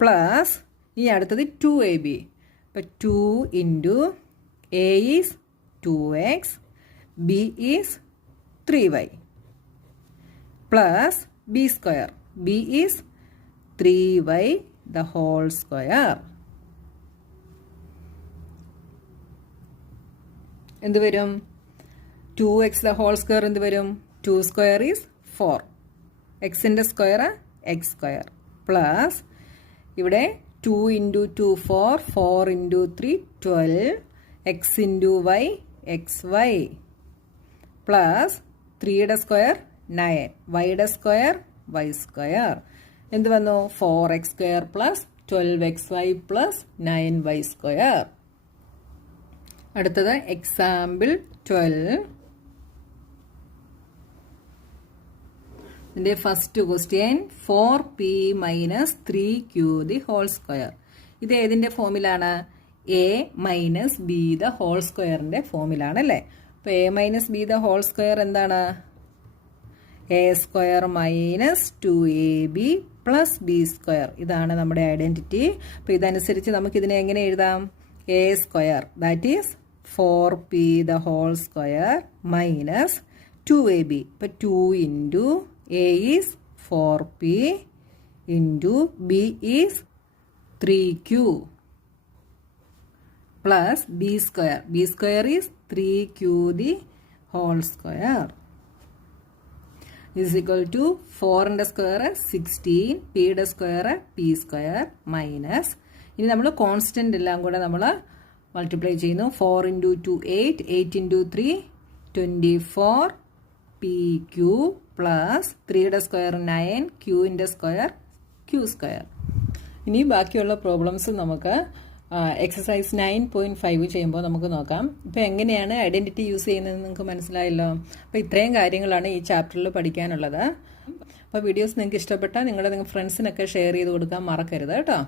plus ഈ അടുത്തത് 2ab. അപ്പോൾ 2 into A is 2x, B is 3y plus B square. B is 3y the whole square. എന്ത് വരും? 2x ദ ഹോൾ സ്ക്വയർ എന്ത് വരും? 2 സ്ക്വയർ ഈസ് 4. എക്സിൻ്റെ സ്ക്വയർ എക്സ് സ്ക്വയർ പ്ലസ് ഇവിടെ 2 into 2 4, 4 into 3 12, x into y x y plus 3യുടെ square 9, വൈയുടെ square y square. എന്ത് വന്നു? 4x square plus 12xy plus 9y square. അടുത്തത് എക്സാമ്പിൾ 12. ഇതിൻ്റെ first question 4p minus 3q the whole square. ഇത് ഏതിൻ്റെ ഫോമിലാണ്? A minus b the whole സ്ക്വയറിൻ്റെ ഫോമിലാണ് അല്ലേ? അപ്പോൾ a minus b the whole square എന്താണ്? A square minus 2ab plus B square. ഇതാണ് നമ്മുടെ ഐഡന്റിറ്റി. അപ്പോൾ ഇതനുസരിച്ച് നമുക്കിതിനെ എങ്ങനെ എഴുതാം? A square that is 4p the whole square minus 2ab. ഇപ്പോൾ 2 into A is 4p into b is 3q plus B square. B square is 3q the whole square is equal to 4ന്റെ square 16, പിയുടെ square P square minus ഇനി നമ്മൾ constant എല്ലാം കൂടെ നമ്മൾ multiply ചെയ്യുന്നു. 4 into 2 8, 8 into 3 24 p q plus 3യുടെ square 9, ക്യൂവിൻ്റെ സ്ക്വയർ ക്യൂ സ്ക്വയർ. ഇനി ബാക്കിയുള്ള പ്രോബ്ലംസ് നമുക്ക് എക്സസൈസ് 9.5 ചെയ്യുമ്പോൾ നമുക്ക് നോക്കാം. ഇപ്പോൾ എങ്ങനെയാണ് ഐഡന്റിറ്റി യൂസ് ചെയ്യുന്നതെന്ന് നിങ്ങൾക്ക് മനസ്സിലായല്ലോ. അപ്പോൾ ഇത്രയും കാര്യങ്ങളാണ് ഈ ചാപ്റ്ററിൽ പഠിക്കാനുള്ളത്. അപ്പോൾ വീഡിയോസ് നിങ്ങൾക്ക് ഇഷ്ടപ്പെട്ടാൽ നിങ്ങളുടെ ഫ്രണ്ട്സിനൊക്കെ ഷെയർ ചെയ്ത് കൊടുക്കാൻ മറക്കരുത് കേട്ടോ.